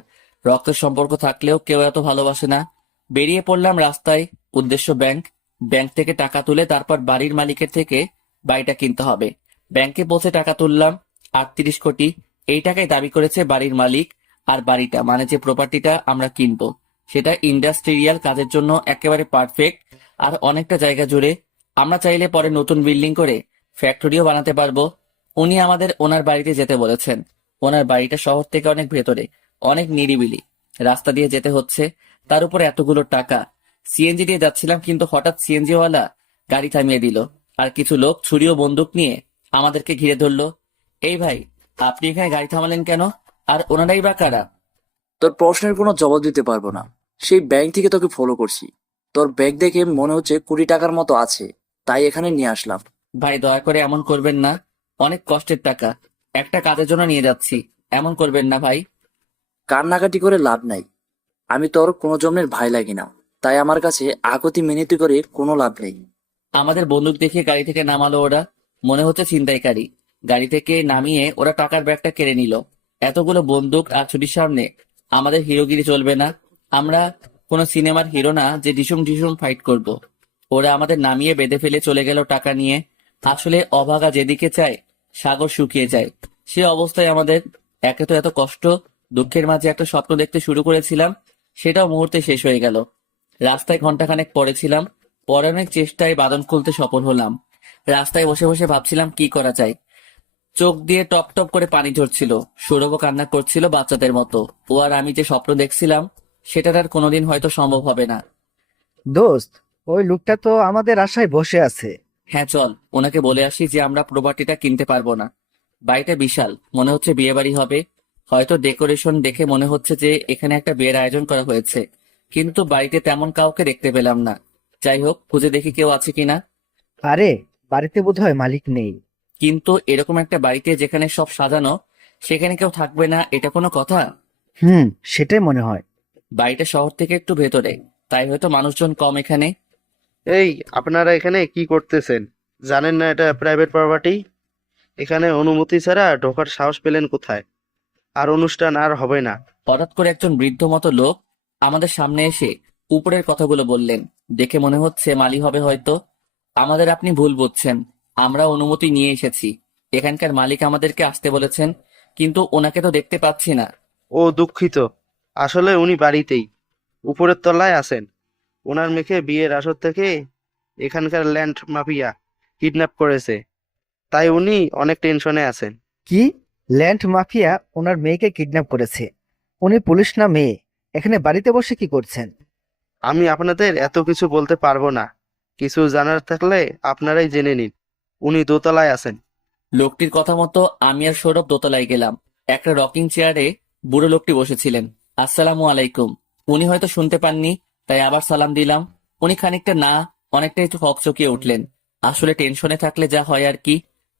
রক্তের সম্পর্ক থাকলেও কেউ এত ভালোবাসে না। বেরিয়ে পড়লাম রাস্তায়, উদ্দেশ্য ব্যাংক। ব্যাংক থেকে টাকা তুলে তারপর বাড়ির মালিকের থেকে বাড়িটা কিনতে হবে। ব্যাংকে পৌঁছে টাকা তুললাম 38 কোটি। এই টাকায় দাবি করেছে বাড়ির মালিক। আর বাড়িটা মানে যে প্রপার্টিটা আমরা কিনবো, সেটা ইন্ডাস্ট্রিয়াল কাজের জন্য একেবারে পারফেক্ট। আর অনেকটা জায়গা জুড়ে। আমরা চাইলে পরে নতুন বিল্ডিং করে ফ্যাক্টরিও বানাতে পারবো। উনি আমাদের ওনার বাড়িতে যেতে বলেছেন। ওনার বাড়িটা শহর থেকে অনেক ভেতরে, অনেক নিরিবিলি। রাস্তা দিয়ে যেতে হচ্ছে, তার উপরে এতগুলো টাকা। সিএনজি দিয়ে যাচ্ছিলাম, কিন্তু হঠাৎ সিএনজিওয়ালা গাড়ি থামিয়ে দিল। আর কিছু লোক ছুরি ও বন্দুক নিয়ে আমাদেরকে ঘিরে ধরলো। এই ভাই, আপনি এখানে গাড়ি থামালেন কেন? আর ওনারাই বা কারা? তোর প্রশ্নের কোনো জবাব দিতে পারবো না। সেই ব্যাংক থেকে তোকে ফলো করছি। তোর ব্যাগ দেখে মনে হচ্ছে কোটি টাকার মতো আছে, তাই এখানে নিয়ে আসলাম। ভাই, দয়া করে এমন করবেন না। অনেক কষ্টের টাকা, একটা কাজের জন্য নিয়ে যাচ্ছি। এমন করবেন না ভাই। কান্নাকাটি করে লাভ নাই। আমি তোর কোনো জন্মের ভাই লাগি না, তাই আমার কাছে আকুতি মিনতি করে কোনো লাভ নেই। আমাদের বন্দুক দেখিয়ে গাড়ি থেকে নামালো ওরা। মনে হচ্ছে ছিনতাইকারী। গাড়ি থেকে নামিয়ে ওরা টাকার ব্যাগটা কেড়ে নিল। এতগুলো বন্দুক আর ছুটির সামনে আমাদের হিরোগিরি চলবে না। আমরা কোনো সিনেমার হিরো না যে ঢিসুম ঢিসুম ফাইট করব। ওরা আমাদের নামিয়ে বেঁধে ফেলে চলে গেল টাকা নিয়ে। আসলে অভাগা যেদিকে চায় সাগর শুকিয়ে যায়, সে অবস্থায় আমাদের। একে তো এত কষ্ট, দুঃখের মাঝে একটা স্বপ্ন দেখতে শুরু করেছিলাম, সেটাও মুহূর্তে শেষ হয়ে গেল। রাস্তায় ঘন্টাখানেক পড়েছিলাম, পরে অনেক চেষ্টায় বাঁধন খুলতে সফল হলাম। রাস্তায় বসে বসে ভাবছিলাম কি করা যায়। চোখ দিয়ে টপ টপ করে পানি ঝরছিল। সৌরভও কান্না করছিল বাচ্চাদের মতো। ও আর আমি যে স্বপ্ন দেখছিলাম, সেটার আর কোনোদিন হয়তো সম্ভব হবে না। দোস্ত, ওই লোকটা তো আমাদের আশায় বসে আছে। হ্যাঁ, চল ওনাকে বলে আসি যে আমরা প্রপার্টিটা কিনতে পারবো না। বাড়িটা বিশাল, মনে হচ্ছে বিয়ে বাড়ি হবে। হয়তো ডেকোরেশন দেখে মনে হচ্ছে যে এখানে একটা বিয়ের আয়োজন করা হয়েছে, কিন্তু বাড়িতে তেমন কাউকে দেখতে পেলাম না। যাই হোক, খুঁজে দেখি কেউ আছে কিনা। আরে, বাড়িতে বোধহয় মালিক নেই। কিন্তু এরকম একটা বাড়িতে যেখানে সব সাজানো, সেখানে কেউ থাকবে না, এটা কোনো কথা? সেটাই মনে হয়। বাড়িটা শহর থেকে একটু ভেতরে, তাই হয়তো মানুষজন কম এখানে। এই, আপনারা এখানে কি করতেছেন? জানেন না এটা প্রাইভেট প্রপার্টি? এখানে অনুমতি ছাড়া ঢোকার সাহস পেলেন কোথায়? আর অনুষ্ঠান আর হবে না। হঠাৎ করে একজন বৃদ্ধ মতো লোক আমাদের সামনে এসে উপরের কথাগুলো বললেন। দেখে মনে হচ্ছে মালি হবে হয়তো। আমাদের আপনি ভুল বুঝছেন, আমরা অনুমতি নিয়ে এসেছি। এখানকার মালিক আমাদেরকে আসতে বলেছেন, কিন্তু ওনাকে তো দেখতে পাচ্ছি না। ও দুঃখিত, আসলে উনি বাড়িতেই উপরের তলায় আছেন। ওনার মেয়েকে বিয়ের আসর থেকে এখানকার ল্যান্ড মাফিয়া কিডন্যাপ করেছে, তাই উনি অনেক টেনশনে আছেন। কি? ল্যান্ড মাফিয়া ওনার মেয়েকে কিডন্যাপ করেছে? উনি পুলিশ না মেয়ে, এখানে বাড়িতে বসে কি করছেন? আমি আপনাদের এত কিছু বলতে পারবো না। কিছু জানার থাকলে আপনারাই জেনে নিন। উনি দোতলায় আছেন। লোকটির কথা মতো আমি আর সৌরভ দোতলায় গেলাম। একটা রকিং চেয়ারে বুড়ো লোকটি বসেছিলেন। আসসালামু আলাইকুম। উনি হয়তো শুনতে পাননি, তাই আবার সালাম দিলাম। উনি খানিকটা না অনেকটা একটু হকচকিয়ে উঠলেন। আসলে টেনশনে থাকলে যা হয় আর কি।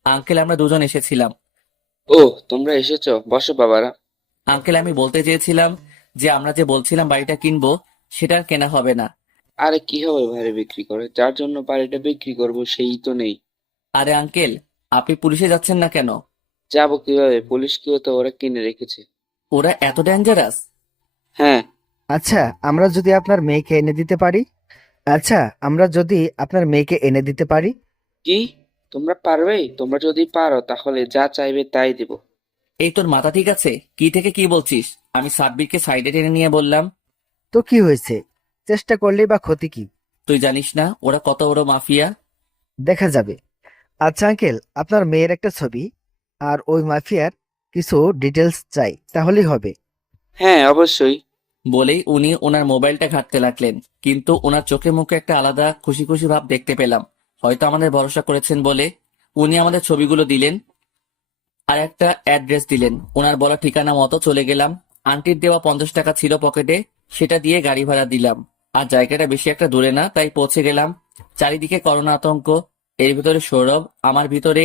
আঙ্কেল, আমরা দুজন এসেছিলাম। ও, তোমরা এসেছো, বসো বাবারা। আঙ্কেল, আমি বলতে চেয়েছিলাম যে আমরা যে বলছিলাম বাড়িটা কিনবো, সেটা আর কেনা হবে না। আরে কি হবে বাড়ি বিক্রি করে? যার জন্য বাড়িটা বিক্রি করব সেই তো নেই। আরে আঙ্কেল, আপনি পুলিশে যাচ্ছেন না কেন? যাবো কিভাবে? পুলিশকেও তো ওরা কিনে রেখেছে। ওরা এত ডেঞ্জারাস? হ্যাঁ। আচ্ছা, আমরা যদি আপনার মেয়েকে এনে দিতে পারি? কি? তোমরা পারবে? তোমরা যদি পারো তাহলে যা চাইবে তাই দেব। এই, তোর মাথা ঠিক আছে? কি থেকে কি বলছিস? আমি সাব্বিরকে সাইডে টেনে নিয়ে বললাম, তো কি হয়েছে? চেষ্টা করলেই বা ক্ষতি কি? তুই জানিস না ওরা কত বড় মাফিয়া? দেখা যাবে। আচ্ছা আঙ্কেল, আপনার মেয়ের একটা ছবি আর ওই মাফিয়ার কিছু ডিটেলস চাই, তাহলেই হবে। হ্যাঁ, অবশ্যই। বলেই উনি ওনার মোবাইলটা ঘাঁটতে লাগলেন। কিন্তু ওনার চোখে মুখে একটা আলাদা খুশি খুশি ভাব দেখতে পেলাম। হয়তো আমাদের ভরসা করেছেন বলে উনি আমাদের ছবিগুলো দিলেন। আর একটা অ্যাড্রেস দিলেন। ওনার বলা ঠিকানা মতো চলে গেলাম। আন্টির দেওয়া 50 টাকা ছিল পকেটে, সেটা দিয়ে গাড়ি ভাড়া দিলাম। আর জায়গাটা বেশি একটা দূরে না, তাই পৌঁছে গেলাম। চারিদিকে করোনা আতঙ্ক, এর ভিতরে সৌরভ আমার ভিতরে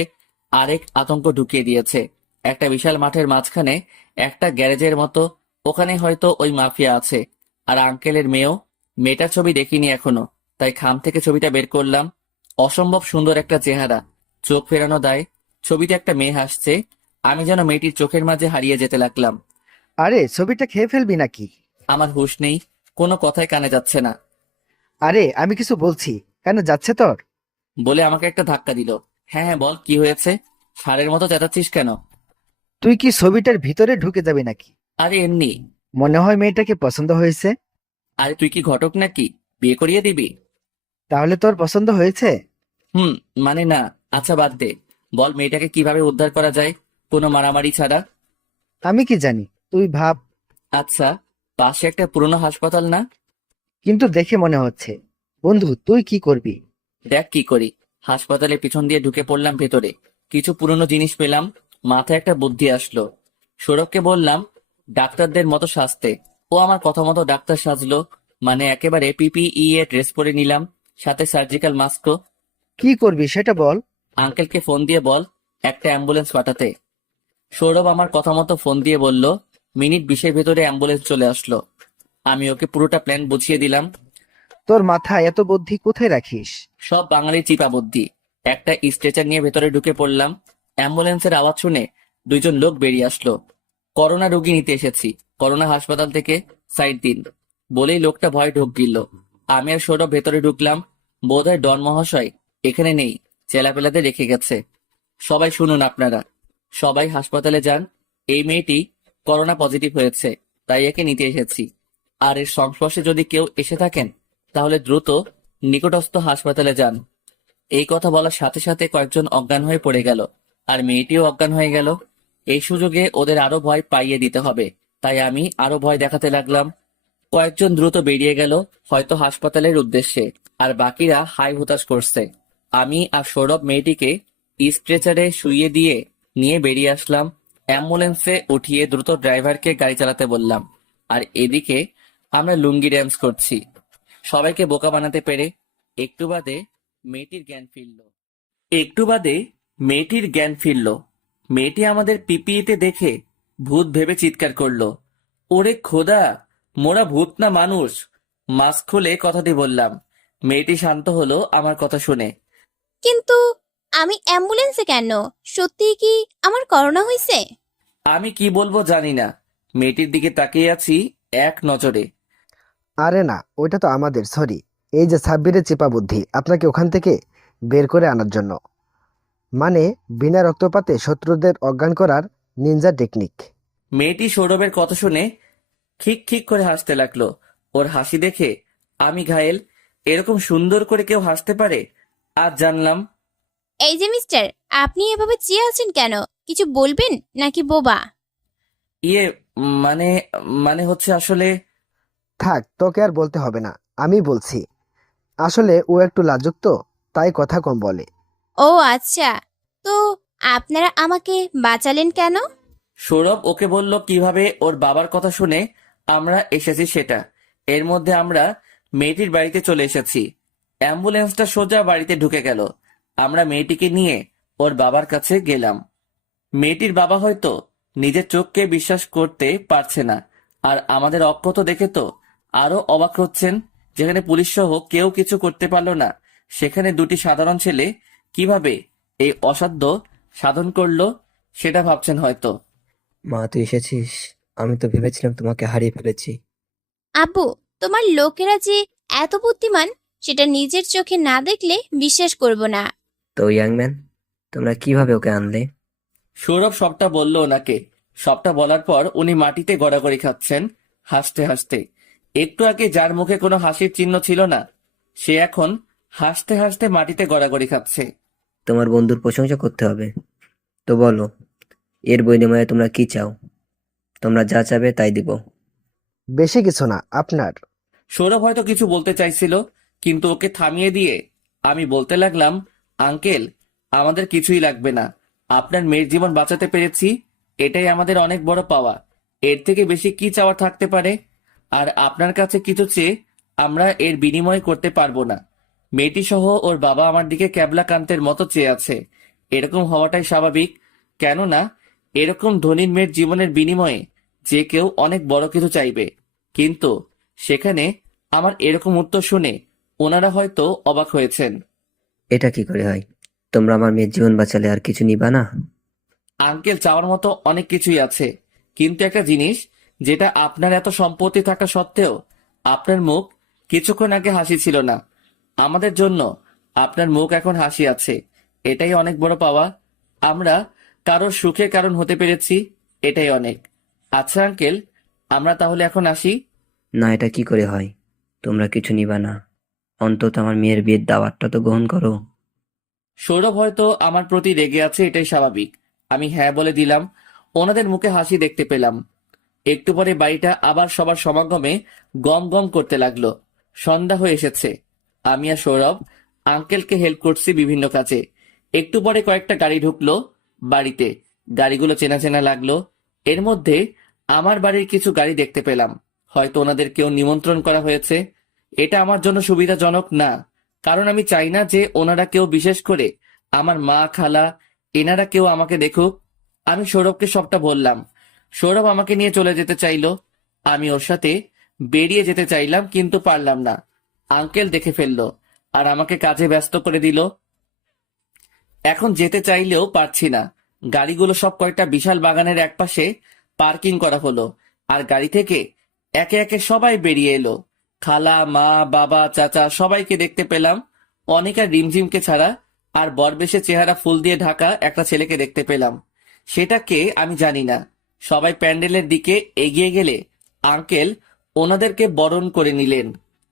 আরেক আতঙ্ক ঢুকিয়ে দিয়েছে। একটা বিশাল মাঠের মাঝখানে একটা গ্যারেজের মতো, ওখানে হয়তো ওই মাফিয়া আছে। আর আঙ্কেলের মেয়েও। মেয়েটার ছবি দেখিনি এখনো, তাই খাম থেকে ছবিটা বের করলাম। অসম্ভব সুন্দর একটা চেহারা, চোখ ফেরানো দায়। ছবিতে একটা মেয়ে হাসছে, আমি যেন মেয়েটির চোখের মাঝে হারিয়ে যেতে লাগলাম। আরে ছবিটা খেয়ে ফেলবি নাকি? আমার হুঁশ নেই, কোনো কথাই কানে যাচ্ছে না। আরে আমি কিছু বলছি, কেন যাচ্ছে তোর? বলে আমাকে একটা ধাক্কা দিল। হ্যাঁ হ্যাঁ, বল কি হয়েছে? ষাঁড়ের মতো চেঁচাচ্ছিস কেন? তুই কি ছবিটার ভিতরে ঢুকে যাবি নাকি? আরে এমনি। মনে হয় মেয়েটাকে পছন্দ হয়েছে। আরে তুই কি ঘটক নাকি, বিয়ে করিয়ে দিবি? তাহলে তোর পছন্দ হয়েছে? মানে না। আচ্ছা বাদ দে, বল মেয়েটাকে কিভাবে উদ্ধার করা যায় কোনো মারামারি ছাড়া। আমি কি জানি, তুই ভাব। আচ্ছা, পাশে একটা পুরনো হাসপাতাল না? কিন্তু দেখে মনে হচ্ছে। বন্ধু, তুই কি করবি? দেখ কি করি। হাসপাতালের পিছন দিয়ে ঢুকে পড়লাম ভেতরে। কিছু পুরনো জিনিস পেলাম, মাথায় একটা বুদ্ধি আসলো। সৌরভকে বললাম ডাক্তারদের মতো সাজতে। ও আমার কথা মতো ডাক্তার সাজলো। মানে একেবারে পিপিই এর ড্রেস পরে নিলাম, সাথে সার্জিক্যাল মাস্কও। কি করবি সেটা বল। আঙ্কেলকে ফোন দিয়ে বল একটা অ্যাম্বুলেন্স পাঠাতে। সৌরভ আমার কথা মতো ফোন দিয়ে বলল মিনিট 20-এর ভেতরে অ্যাম্বুলেন্স চলে আসলো। আমি ওকে পুরোটা প্ল্যান বুঝিয়ে দিলাম। তোর মাথায় এত বুদ্ধি কোথায় রাখিস? সব বাঙালি চিপা বুদ্ধি। একটা স্ট্রেচার নিয়ে ভেতরে ঢুকে পড়লাম। অ্যাম্বুলেন্সের আওয়াজ শুনে 2জন লোক বেরিয়ে আসলো। করোনা রোগী নিতে এসেছি, করোনা হাসপাতাল থেকে, সাইড দিন বলেই লোকটা ভয় ঢোক গিল। আমি আর সৌরভ ভেতরে ঢুকলাম। বোধহয় ডন মহাশয় এখানে নেই, চেলাপেলাদের রেখে গেছে। সবাই শুনুন আপনারা, সবাই হাসপাতালে যান। এই মেয়েটি করোনা পজিটিভ হয়েছে, তাই একে নিতে এসেছি। আর এর সংস্পর্শে যদি কেউ এসে থাকেন তাহলে দ্রুত নিকটস্থ হাসপাতালে যান। এই কথা বলার সাথে সাথে কয়েকজন অজ্ঞান হয়ে পড়ে গেল, আর মেয়েটিও অজ্ঞান হয়ে গেল। এই সুযোগে ওদের আরো ভয় পাইয়ে দিতে হবে, তাই আমি আরো ভয় দেখাতে লাগলাম। কয়েকজন দ্রুত বেরিয়ে গেল, হয়তো হাসপাতালের উদ্দেশ্যে, আর বাকিরা হাই হুতাশ করছে। আমি আর সৌরভ মেয়েটিকে স্ট্রেচারে শুইয়ে দিয়ে নিয়ে বেরিয়ে আসলাম। অ্যাম্বুলেন্সে উঠিয়ে দ্রুত ড্রাইভারকে গাড়ি চালাতে বললাম। আর এদিকে আমরা লুঙ্গি ড্যান্স করছি, সবাইকে বোকা বানাতে পেরে। একটু বাদে মেয়েটির জ্ঞান ফিরল। একটু বাদে মেয়েটির জ্ঞান ফিরল। মেয়েটি আমাদের পিপিইতে দেখে ভূত ভেবে চিৎকার করলো। ওরে খোদা, মোরা ভূত না মানুষ! মাস্ক খুলে কথাটি বললাম। মেয়েটি শান্ত হলো আমার কথা শুনে। কিন্তু আমি অ্যাম্বুলেন্সে কেন? সত্যিই কি আমার করোনা হয়েছে? আমি কি বলবো জানি না, মেয়েটির দিকে তাকিয়ে আছি এক নজরে। আরে না, ওইটা তো আমাদের, সরি। এই যে সাব্বিরের চেপা বুদ্ধি, আপনাকে ওখান থেকে বের করে আনার জন্য। মানে বিনা রক্তপাতে শত্রুদের অজ্ঞান করার নিনজা টেকনিক। মেয়েটি সৌরভের কথা শুনে খিক খিক করে হাসতে লাগলো। ওর হাসি দেখে আমি ঘায়েল। এরকম সুন্দর করে কেউ হাসতে পারে আজ জানলাম। এই যে মিস্টার, আপনি এভাবে চেয়ে আছেন কেন? কিছু বলবেন নাকি বোবা? ইয়ে মানে মানে হচ্ছে আসলে। থাক, তোকে আর বলতে হবে না, আমি বলছি। আসলে ও একটু লাজুক তো, তাই কথা কম বলে। ও আচ্ছা, তো আপনারা আমাকে বাঁচালেন কেন? সৌরভ ওকে বলল কিভাবে ওর বাবার কথা শুনে আমরা এসেছি সেটা। এর মধ্যে আমরা মেয়েটির বাড়িতে চলে এসেছি। অ্যাম্বুলেন্সটা সোজা বাড়িতে ঢুকে গেল। আমরা মেয়েটিকে নিয়ে ওর বাবার কাছে গেলাম। মেয়েটির বাবা হয়তো নিজের চোখকে বিশ্বাস করতে পারছে না, আর আমাদের অক্ষত দেখে তো আরো অবাক হচ্ছেন। যেখানে পুলিশ সহ কেউ কিছু করতে পারলো না, সেখানে দুটি সাধারণ ছেলে কিভাবে এই অসাধ্য সাধন করলো সেটা ভাবছেন হয়তো। মা, তুই এসেছিস? আমি তো ভেবেছিলাম তোমাকে হারিয়ে ফেলেছি। আব্বু, তোমার লোকেরা যে এত বুদ্ধিমান সেটা নিজের চোখে না দেখলে বিশ্বাস করব না। তো ইয়াংম্যান, তোমরা কিভাবে ওকে আনলে? সৌরভ সবটা বলল ওনাকে। সবটা বলার পর উনি মাটিতে গড়াগড়ি খাচ্ছেন হাসতে হাসতে। একটু আগে যার মুখে কোনো হাসির চিহ্ন ছিল না, সে এখন হাসতে হাসতে মাটিতে গড়াগড়ি খাচ্ছে। তোমার বন্ধুর প্রশংসা করতে হবে। তো বলো, এর বিনিময়ে তোমরা কি চাও? তোমরা যা চাবে তাই দিব। বেশি কিছু না আপনার। সৌরভ হয়তো কিছু বলতে চাইছিল, কিন্তু ওকে থামিয়ে দিয়ে আমি বলতে লাগলাম, আঙ্কেল, আমাদের কিছুই লাগবে না। আপনার মেয়ের জীবন বাঁচাতে পেরেছি, এটাই আমাদের অনেক বড় পাওয়া। এর থেকে বেশি কি চাওয়ার থাকতে পারে? আর আপনার কাছে কিছু চেয়ে আমরা এর বিনিময় করতে পারবো না। মেয়েটি সহ ওর বাবা আমার দিকে ক্যাবলাকান্তের মতো চেয়ে আছে। এরকম হওয়াটাই স্বাভাবিক, কেননা এরকম ধনীর মেয়ের জীবনের বিনিময়ে যে কেউ অনেক বড় কিছু চাইবে। কিন্তু সেখানে আমার এরকম উত্তর শুনে ওনারা হয়তো অবাক হয়েছেন। এটা কি করে হয়? তোমরা আমার মেয়ের জীবন বাঁচালে আর কিছু নিবা না? আঙ্কেল, চাওয়ার মতো অনেক কিছুই আছে, কিন্তু একটা জিনিস, যেটা আপনার এত সম্পত্তি থাকা সত্ত্বেও আপনার মুখ কিছুক্ষণ আগে হাসি ছিল না, আমাদের জন্য আপনার মুখ এখন হাসি আছে, এটাই অনেক বড় পাওয়া। আমরা কারোর সুখের কারণ হতে পেরেছি, এটাই অনেক। আচ্ছা আঙ্কেল, আমরা তাহলে এখন আসি। না, এটা কি করে হয়? তোমরা কিছু নিবা না? অন্তত আমার মেয়ের বিয়ের দাওয়াতটা তো গ্রহণ করো। সৌরভ হয়তো আমার প্রতি রেগে আছে, এটাই স্বাভাবিক। আমি হ্যাঁ বলে দিলাম। ওনাদের মুখে হাসি দেখতে পেলাম। একটু পরে বাড়িটা আবার সবার সমাগমে গম গম করতে লাগলো। সন্ধ্যা হয়ে এসেছে। আমি আর সৌরভ আঙ্কেলকে হেল্প করছি বিভিন্ন কাজে। একটু পরে কয়েকটা গাড়ি ঢুকলো বাড়িতে। গাড়িগুলো চেনা চেনা লাগলো। এর মধ্যে আমার বাড়ির কিছু গাড়ি দেখতে পেলাম। হয়তো ওনাদের কেউ নিমন্ত্রণ করা হয়েছে। এটা আমার জন্য সুবিধাজনক না, কারণ আমি চাই না যে ওনারা কেউ, বিশেষ করে আমার মা, খালা, এনারা কেউ আমাকে দেখুক। আমি সৌরভকে সবটা বললাম। সৌরভ আমাকে নিয়ে চলে যেতে চাইলো। আমি ওর সাথে বেরিয়ে যেতে চাইলাম, কিন্তু পারলাম না। আঙ্কেল দেখে ফেললো আর আমাকে কাজে ব্যস্ত করে দিল। এখন যেতে চাইলেও পারছি না। গাড়িগুলো সব কয়েকটা বিশাল বাগানের একপাশে পার্কিং করা হলো, আর গাড়ি থেকে একে একে সবাই বেরিয়ে এলো। খালা, মা, বাবা, চাচা সবাইকে দেখতে পেলাম। অনেক আর রিমঝিমকে ছাড়া আর বরবেশে চেহারা ফুল দিয়ে ঢাকা একটা ছেলেকে দেখতে পেলাম। সেটা কে আমি জানি না। সবাই প্যান্ডেলের দিকে এগিয়ে গেলে আঙ্কেল ওনাদেরকে বরণ করে নিলেন।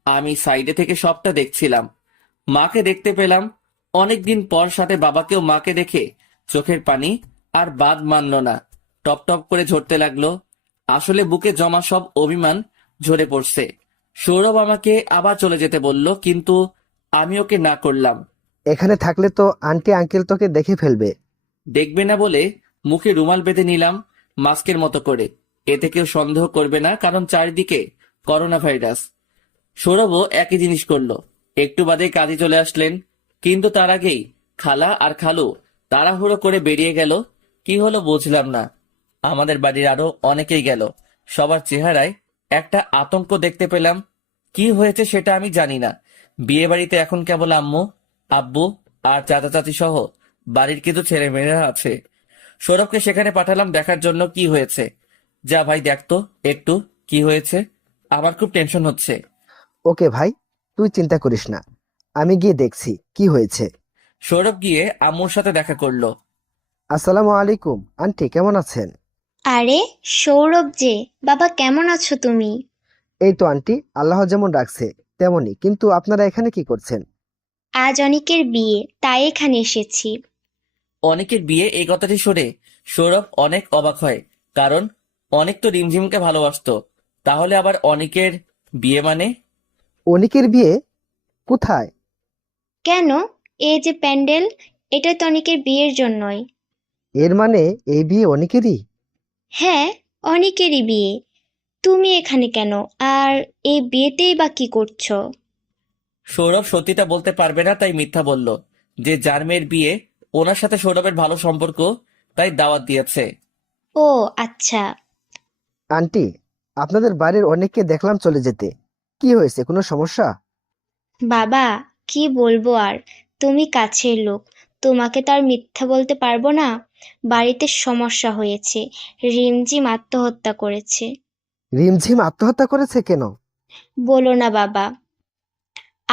আমি সাইডে থেকে সবটা দেখছিলাম। মাকে দেখতে পেলাম। অনেকদিন পর সাথে বাবাকেও। মাকে দেখে চোখের পানি আর বাদ মানল না, টপ টপ করে ঝরতে লাগলো। আসলে বুকে জমা সব অভিমান ঝরে পড়ছে। সৌরভ আমাকে আবার চলে যেতে বলল, কিন্তু আমি ওকে না করলাম। এখানে থাকলে তো আন্টি আঙ্কেল তোকে দেখে ফেলবে। দেখবে না বলে মুখে রুমাল বেঁধে নিলাম মাস্কের মতো করে। এতে কেউ সন্দেহ করবে না, কারণ চারিদিকে করোনা ভাইরাস। সৌরভও একই জিনিস করলো। একটু বাদে কাজে চলে আসলেন, কিন্তু তার আগেই খালা আর খালু তাড়াহুড়ো করে বেরিয়ে গেল। কি হলো বুঝলাম না। আমাদের বাড়ির আরো অনেকেই গেল। সবার চেহারায় একটা আতঙ্ক দেখতে পেলাম। কি হয়েছে সেটা আমি জানি না। বিয়ে বাড়িতে এখন কেবল আম্মু, আব্বু আর চাচা চাচি সহ বাড়ির কিছু ছেলেমেয়েরা আছে। সৌরভকে সেখানে পাঠালাম দেখার জন্য কি হয়েছে। যা ভাই, দেখতো একটু কি হয়েছে, আমার খুব টেনশন হচ্ছে। ওকে ভাই, তুই চিন্তা করিস না, আমি গিয়ে দেখছি কি হয়েছে। সৌরভ গিয়ে আম্মুর সাথে দেখা করলো। আসসালামু আলাইকুম আন্টি, কেমন আছেন? আরে সৌরভ যে, বাবা কেমন আছো তুমি? এই তো আন্টি, আল্লাহ যেমন রাখছে তেমনই। কিন্তু আপনারা এখানে কি করছেন? আজ অনিকের বিয়ে, তাই এখানে এসেছি। অনেকের বিয়ে, এই কথাটি শুনে সৌরভ অনেক অবাক হয়, কারণ অনেক তো রিমঝিমকে ভালোবাসতো। তাহলে আবার অনেকের বিয়ে মানে? অনিকের বিয়ে? কোথায়? কেন? এই যে প্যান্ডেল, এটা তো অনিকের বিয়ের জন্যই। এর মানে এই বিয়ে অনিকেরই? হ্যাঁ, অনিকেরই বিয়ে। তুমি এখানে কেন? আর এই বিয়েতেই বা কি করছো? সৌরভ সত্যিটা বলতে পারবে না, তাই মিথ্যা বলল যে যার মেয়ের বিয়ে ওনার সাথে সৌরভের ভালো সম্পর্ক, তাই দাওয়াত দিয়েছে। ও আচ্ছা। আন্টি, আপনাদের বাড়ির অনেককে দেখলাম চলে যেতে। কি হয়েছে, কোনো সমস্যা? বাবা, কি বলবো আর, তুমি কাছের লোক, তোমাকে তো আর মিথ্যা বলতে পারবো না। বাড়িতে সমস্যা হয়েছে, রিমঝিম আত্মহত্যা করেছে। রিমঝিম আত্মহত্যা করেছে কেন? বলো না বাবা,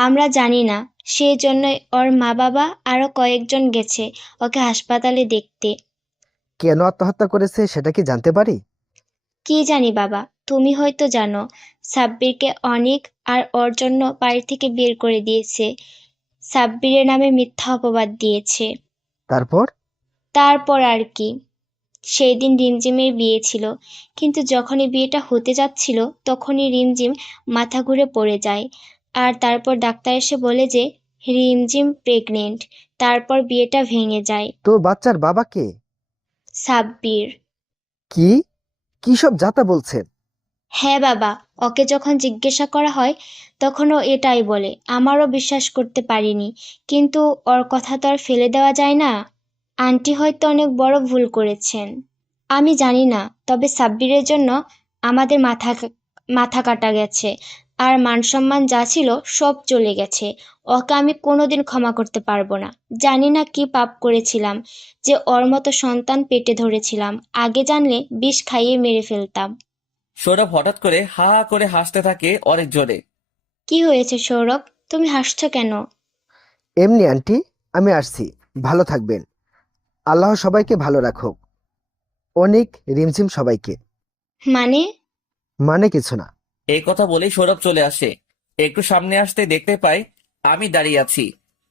আমরা জানি না। সেই জন্যই ওর মা বাবা আরো কয়েকজন গেছে ওকে হাসপাতালে দেখতে। কেন আত্মহত্যা করেছে সেটা কি জানতে পারি? কি জানি বাবা, তুমি হয়তো জানো। সাব্বিরকে অনেক আর ওর জন্য বাড়ি থেকে বের করে দিয়েছে। সাব্বিরের নামে মিথ্যা অপবাদ দিয়েছে। তারপর? তারপর আর কি, সেই দিন রিমঝিমের বিয়ে ছিল, কিন্তু যখনই বিয়েটা হতে যাচ্ছিল তখনই রিমঝিম মাথা ঘুরে পড়ে যায়। আর তারপর ডাক্তার এসে বলে যে রিমঝিম প্রেগনেন্ট। তারপর বিয়েটা ভেঙে যায়। তো বাচ্চার বাবা কে? সাব্বির। কি কি সব যাতা বলছেন? হ্যাঁ বাবা, ওকে যখন জিজ্ঞাসা করা হয় তখন ও এটাই বলে। আমারও বিশ্বাস করতে পারিনি, কিন্তু ওর কথা তো আর ফেলে দেওয়া যায় না। আন্টি হয়তো অনেক বড় ভুল করেছেন, আমি জানি না, তবে সাব্বিরের জন্য আমাদের মাথা কাটা গেছে, আর মান সম্মান যা ছিল সব চলে গেছে। ওকে আমি কোনোদিন ক্ষমা করতে পারবো না। জানি না কি পাপ করেছিলাম যে ওর মতো সন্তান পেটে ধরেছিলাম। আগে জানলে বিষ খাইয়ে মেরে ফেলতাম। সৌরভ হঠাৎ করে হা হা করে হাসতে থাকে অনেক জোরে। কি হয়েছে সৌরভ, তুমি হাসছো কেন? এমনি আন্টি, আমি আসছি। ভালো থাকবেন। আল্লাহ সবাইকে ভালো রাখুক। অনেক রিমঝিম সবাইকে। মানে? মানে কিছু না। এই কথা বলেই সৌরভ চলে আসে। একটু সামনে আসতে দেখতে পাই আমি দাঁড়িয়ে আছি।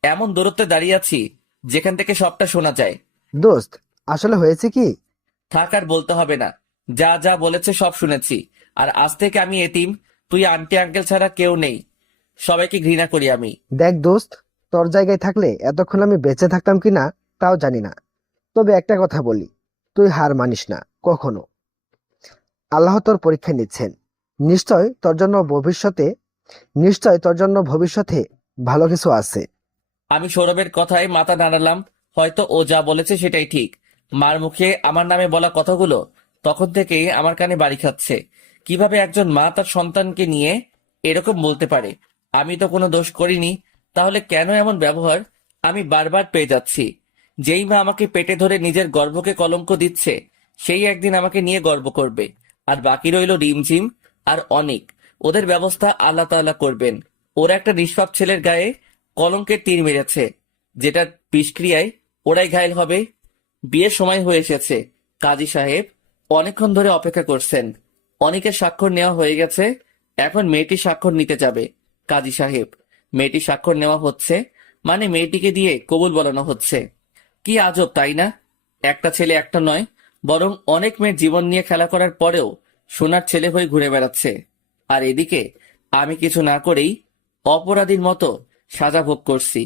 এমন দূরত্বে দাঁড়িয়ে আছি যেখান থেকে সবটা শোনা যায়। দোস্ত, আসলে হয়েছে কি? থাক আর বলতে হবে না, যা যা বলেছে সব শুনেছি। আর আজ থেকে আমি এতিম, তুই আন্টি আঙ্কেল ছাড়া কেউ নেই, সবাইকে ঘৃণা করি আমি। দেখ দোস্ত, তোর জায়গায় থাকলে এতক্ষণ আমি বেঁচে থাকতাম কি না তাও জানি না। তবে একটা কথা বলি, তুই হার মানিস না কখনো। আল্লাহ তোর পরীক্ষা নিচ্ছেন। নিশ্চয় তোর জন্য ভবিষ্যতে ভালো কিছু আছে। আমি সৌরভের কথায় মাথা নাড়ালাম। হয়তো ও যা বলেছে সেটাই ঠিক। মার মুখে আমার নামে বলা কথাগুলো তখন থেকেই আমার কানে বাড়ি খাচ্ছে। কিভাবে একজন মা তার সন্তানকে নিয়ে এরকম বলতে পারে? আমি তো কোনো দোষ করিনি, তাহলে কেন এমন ব্যবহার আমি বারবার পেয়ে যাচ্ছি? যেই মা আমাকে পেটে ধরে নিজের গর্ভকে কলঙ্ক দিচ্ছে, সেই একদিন আমাকে নিয়ে গর্ব করবে। আর বাকি রইল রিমঝিম আর অনিক, ওদের ব্যবস্থা আল্লাহ তাআলা করবেন। ওরা একটা নিষ্পাপ ছেলের গায়ে কলঙ্কের তীর মেরেছে, যেটা বিষক্রিয়ায় ওরাই ঘায়েল হবে। বিয়ের সময় হয়ে এসেছে। কাজী সাহেব অনেকক্ষণ ধরে অপেক্ষা করছেন। অনেকের স্বাক্ষর নেওয়া হয়ে গেছে, এখন মেয়েটি স্বাক্ষর নিতে যাবে। কাজী সাহেব, মেয়েটি স্বাক্ষর নেওয়া হচ্ছে মানে মেয়েটিকে দিয়ে কবুল বলানো হচ্ছে। কি আজব তাই না? একটা ছেলে একটা নয়, বরং অনেক মেয়ের জীবন নিয়ে খেলা করার পরেও সোনার ছেলে হয়ে ঘুরে বেড়াচ্ছে। আর এদিকে আমি কিছু না করেই অপরাধীর মতো সাজা ভোগ করছি।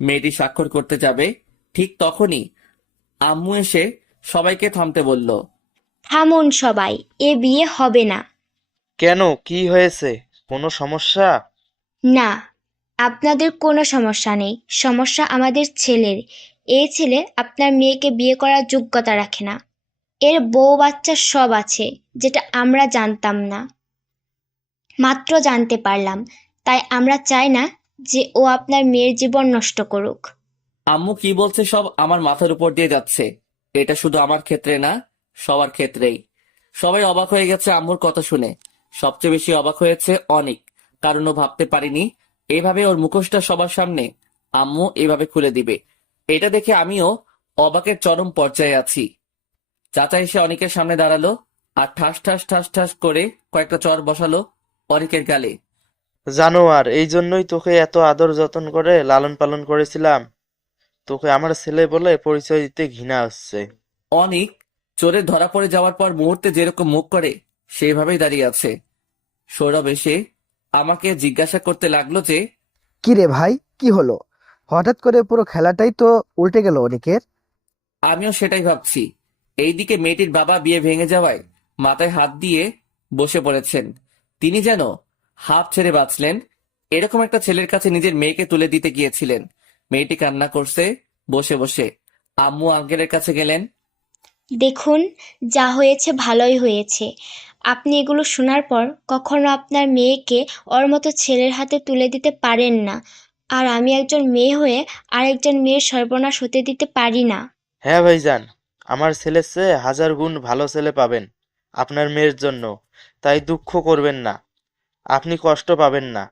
মেয়েটি স্বাক্ষর করতে যাবে, ঠিক তখনই আম্মু এসে সবাইকে থামতে বলল। থামুন সবাই, এ বিয়ে হবে না। কেন, কি হয়েছে? কোনো সমস্যা? না, আপনাদের কোনো সমস্যা নেই, সমস্যা আমাদের ছেলের। এই ছেলে আপনার মেয়েকে বিয়ে করার যোগ্যতা রাখে না। এর বউ বাচ্চা সব আছে, যেটা আমরা জানতাম না, মাত্র জানতে পারলাম। তাই আমরা চাই না যে ও আপনার মেয়ের জীবন নষ্ট করুক। আম্মু কি বলছে সব আমার মাথার উপর দিয়ে যাচ্ছে। এটা শুধু আমার ক্ষেত্রে না, সবার ক্ষেত্রেই। সবাই অবাক হয়ে গেছে আম্মুর কথা শুনে। সবচেয়ে বেশি অবাক হয়েছে অনিক, কারণ ও ভাবতে পারিনি এভাবে ওর মুখোশটা সবার সামনে আম্মু এভাবে খুলে দিবে। এটা দেখে আমিও অবাকের চরম পর্যায়ে আছি। চাচা এসে অনিকের সামনে দাঁড়ালো আর ঠাস ঠাস ঠাস ঠাস করে কয়েকটা চড় বসালো অনিকের গালে। জানোয়ার, এই জন্যই তোকে এত আদর যত্ন করে লালন পালন করেছিলাম। তোকে আমার ছেলে বলে পরিচয় দিতে ঘৃণা হচ্ছে। অনিক চোরে ধরা পড়ে যাওয়ার পর মুহূর্তে যেরকম মুখ করে সেইভাবেই দাঁড়িয়ে আছে। সৌরভ এসে আমাকে জিজ্ঞাসা করতে লাগলো যে কি রে ভাই, কি হলো? হঠাৎ করে পুরো খেলাটাই তো উল্টে গেল অনেকের। আমিও সেটাই ভাবছি। এইদিকে মেয়েটির বাবা বিয়ে ভেঙে যাওয়ায় মাথায় হাত দিয়ে বসে পড়েছেন। তিনি যেন হাঁপ ছেড়ে বাঁচলেন। এরকম একটা ছেলের কাছে নিজের মেয়েকে তুলে দিতে গিয়েছিলেন। মেয়েটি কান্না করছে বসে বসে। আম্মু আঙ্কেলের কাছে গেলেন। দেখুন, যা হয়েছে ভালোই হয়েছে। আপনি এগুলো শোনার পর কখনো আপনার মেয়েকে ওর মতো ছেলের হাতে তুলে দিতে পারেন না। আর আমি একজন মেয়ে হয়ে আরেকজন মেয়ের সর্বনাশ হতে দিতে পারি না। হ্যাঁ ভাইজান, আমার ছেলের চেয়ে 1000 গুণ ভালো ছেলে পাবেন আপনার মেয়ের জন্য। তাই দুঃখ করবেন না, আপনি কষ্ট পাবেন না।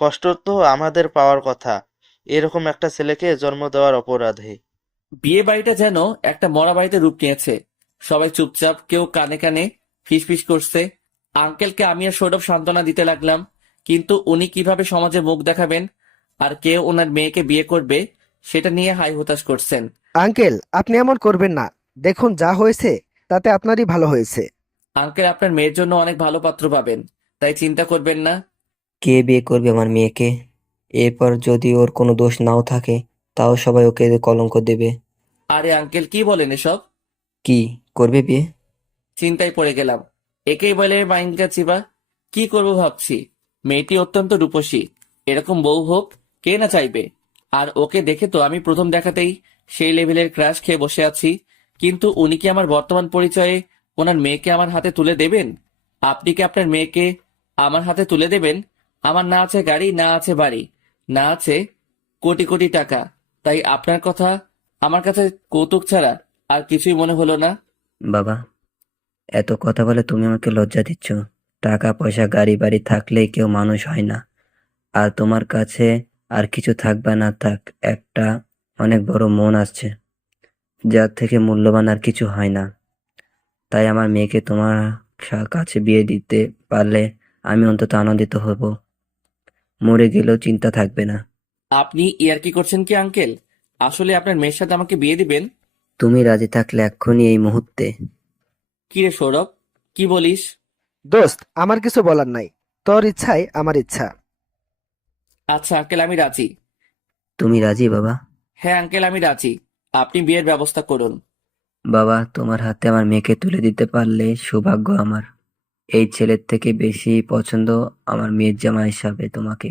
কষ্ট তো আমাদের পাওয়ার কথা, এরকম একটা ছেলেকে জন্ম দেওয়ার অপরাধে। বিয়ে বাড়িটা যেন একটা মরা বাড়িতে রূপ নিয়েছে। সবাই চুপচাপ, কেউ কানে কানে ফিসফিস করছে। আঙ্কেলকে আমি আর সৌরভ সান্ত্বনা দিতে লাগলাম, কিন্তু উনি কিভাবে সমাজে মুখ দেখাবেন আর কেউ ওনার মেয়েকে বিয়ে করবে সেটা নিয়ে হাই হতাশ করছেন। আঙ্কেল, আপনি এমন করবেন না। দেখুন, যা হয়েছে তাতে আপনারই ভালো হয়েছে। আঙ্কেল আপনার মেয়ের জন্য অনেক ভালো পাত্র পাবেন, তাই চিন্তা করবেন না। কে বিয়ে করবে আমার মেয়েকে? এরপর যদি ওর কোনো দোষ নাও থাকে তাও সবাই ওকে কলঙ্ক দেবে। আরে আঙ্কেল কি বলেন এসব? কি করবে বিয়ে? চিন্তায় পড়ে গেলাম। একেই বলে মাইন্ডা চিবা। কি করব ভাবছি। মেয়েটি অত্যন্ত রূপসী, এরকম বউ হোক কে না চাইবে। আর ওকে দেখে তো আমি প্রথম দেখাতেই সেই লেভেলের ক্রাশ খেয়ে বসে আছি। কিন্তু উনি কি আমার বর্তমান পরিচয়ে ওনার মেয়েকে আমার হাতে তুলে দেবেন? আপনি কি আপনার মেয়েকে আমার হাতে তুলে দেবেন? আমার না আছে গাড়ি, না আছে বাড়ি, না আছে কোটি কোটি টাকা। তাই আপনার কথা আমার কাছে কৌতুক ছাড়া আর কিছুই মনে হলো না। বাবা, এত কথা বলে তুমি আমাকে লজ্জা দিচ্ছ। টাকা পয়সা গাড়ি বাড়ি থাকলেই কেউ মানুষ হয় না। আর তোমার কাছে আর কিছু থাক বা না থাক, একটা অনেক বড় মন আসছে, যার থেকে মূল্যবান আর কিছু হয় না। তাই আমার মেয়েকে তোমার কাছে বিয়ে দিতে পারলে আমি অন্তত আনন্দিত হব। মরে গেলেও চিন্তা থাকবে না। আপনি ইয়ার্কি করছেন কি আঙ্কেল? আসলে আপনার মেয়ের সাথে আমাকে বিয়ে দিবেন? তুমি রাজি থাকলে এক্ষুনি এই মুহূর্তে। কি রে সৌরভ, কি বলিস? দোস্ত, আমার কিছু বলার নাই। তোর ইচ্ছাই আমার ইচ্ছা। আচ্ছা আঙ্কেল, আমি রাজি। তুমি রাজি বাবা? হ্যাঁ আঙ্কেল, আমি রাজি। আপনি বিয়ের ব্যবস্থা করুন। বাবা, তোমার হাতে আমার মেয়েকে তুলে দিতে পারলে সৌভাগ্য আমার। এই ছেলের থেকে বেশি পছন্দ আমার মেয়ের জামাই হিসাবে তোমাকে।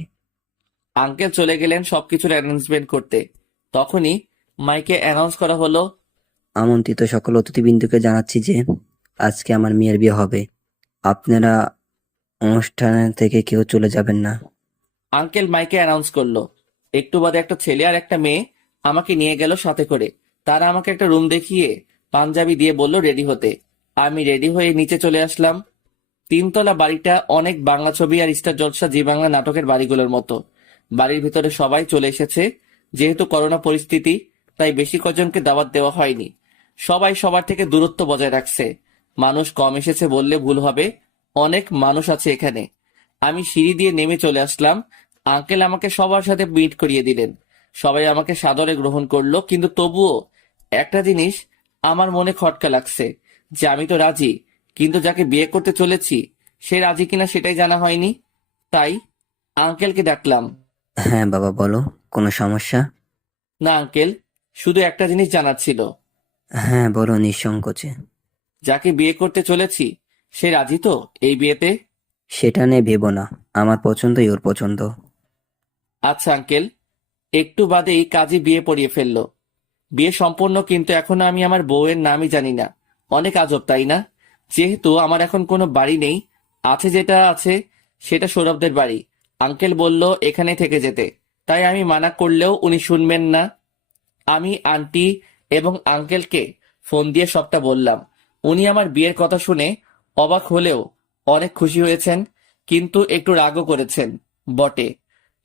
আঙ্কেল চলে গেলেন সবকিছুর অ্যানাউন্সমেন্ট করতে। তখনই মাইকে অ্যানাউন্স করা হলো, আমন্ত্রিত সকল অতিথিবৃন্দকে জানাচ্ছি যে আজকে আমার মেয়ের বিয়ে হবে। আপনারা অনুষ্ঠান থেকে কেউ চলে যাবেন না। আঙ্কেল মাইকে অ্যানাউন্স করলো। একটু বাদে একটা ছেলে আর একটা মেয়ে আমাকে নিয়ে গেল সাথে করে। তারা আমাকে একটা রুম দেখিয়ে পাঞ্জাবি দিয়ে বলল রেডি হতে। আমি রেডি হয়ে নিচে চলে আসলাম। 3 তলা বাড়িটা অনেক বাংলা ছবি আর স্টার জলসা জি বাংলা নাটকের বাড়িগুলোর মতো। বাড়ির ভিতরে সবাই চলে এসেছে। যেহেতু করোনা পরিস্থিতি, তাই বেশি কজনকে দাওয়াত দেওয়া হয়নি। সবাই সবার থেকে দূরত্ব বজায় রাখছে। মানুষ কম এসেছে বললে ভুল হবে, অনেক মানুষ আছে এখানে। আমি সিঁড়ি দিয়ে নেমে চলে আসলাম। আঙ্কেল আমাকে সবার সাথে মিট করিয়ে দিলেন। সবাই আমাকে সাদরে গ্রহণ করলো, কিন্তু তবুও একটা জিনিস আমার মনে খটকা লাগছে, যে আমি তো রাজি, কিন্তু যাকে বিয়ে করতে চলেছি সে রাজি কিনা সেটাই জানা হয়নি। তাই আঙ্কেলকে ডাকলাম। হ্যাঁ বাবা, বলো, কোনো সমস্যা? না আঙ্কেল, শুধু একটা জিনিস জানার ছিল। হ্যাঁ বলো নিঃসংকোচে। যাকে বিয়ে করতে চলেছি সে রাজি তো এই বিয়েতে? সেটা নিয়ে ভেবো না, আমার পছন্দই ওর পছন্দ। আচ্ছা আঙ্কেল। একটু বাদেই কাজী বিয়ে পড়িয়ে ফেললো। বিয়ে সম্পন্ন, কিন্তু এখনো আমি আমার বউয়ের নামই জানি না। অনেক আজব তাই না? যেহেতু আমার এখন কোনো বাড়ি নেই, আছে যেটা আছে সেটা সৌরভদের বাড়ি। আঙ্কেল বলল এখানে থেকে যেতে, তাই আমি মানা করলেও উনি শুনবেন না। আমি আন্টি এবং আঙ্কেলকে ফোন দিয়ে সবটা বললাম। উনি আমার বিয়ের কথা শুনে অবাক হলেও অনেক খুশি হয়েছেন, কিন্তু একটু রাগও করেছেন বটে,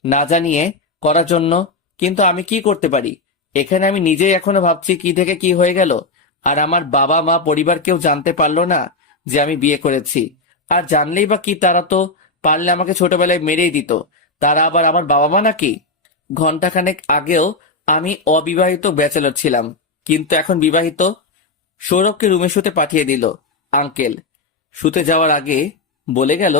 না জানিয়ে করার জন্য। কিন্তু আমি কি করতে পারি? এখানে আমি নিজেই এখনো ভাবছি কি থেকে কি হয়ে গেল। আর আমার বাবা মা পরিবার কেউ জানতে পারলো না যে আমি বিয়ে করেছি। আর জানলেই বা কি, তারা তো পারলে আমাকে ছোটবেলায় মেরেই দিত। তারা আবার আমার বাবা মা নাকি? ঘন্টাখানেক আগেও আমি অবিবাহিত ব্যাচেলর ছিলাম, কিন্তু এখন বিবাহিত। সৌরভকে রুমে শুতে পাঠিয়ে দিল আঙ্কেল। শুতে যাওয়ার আগে বলে গেল,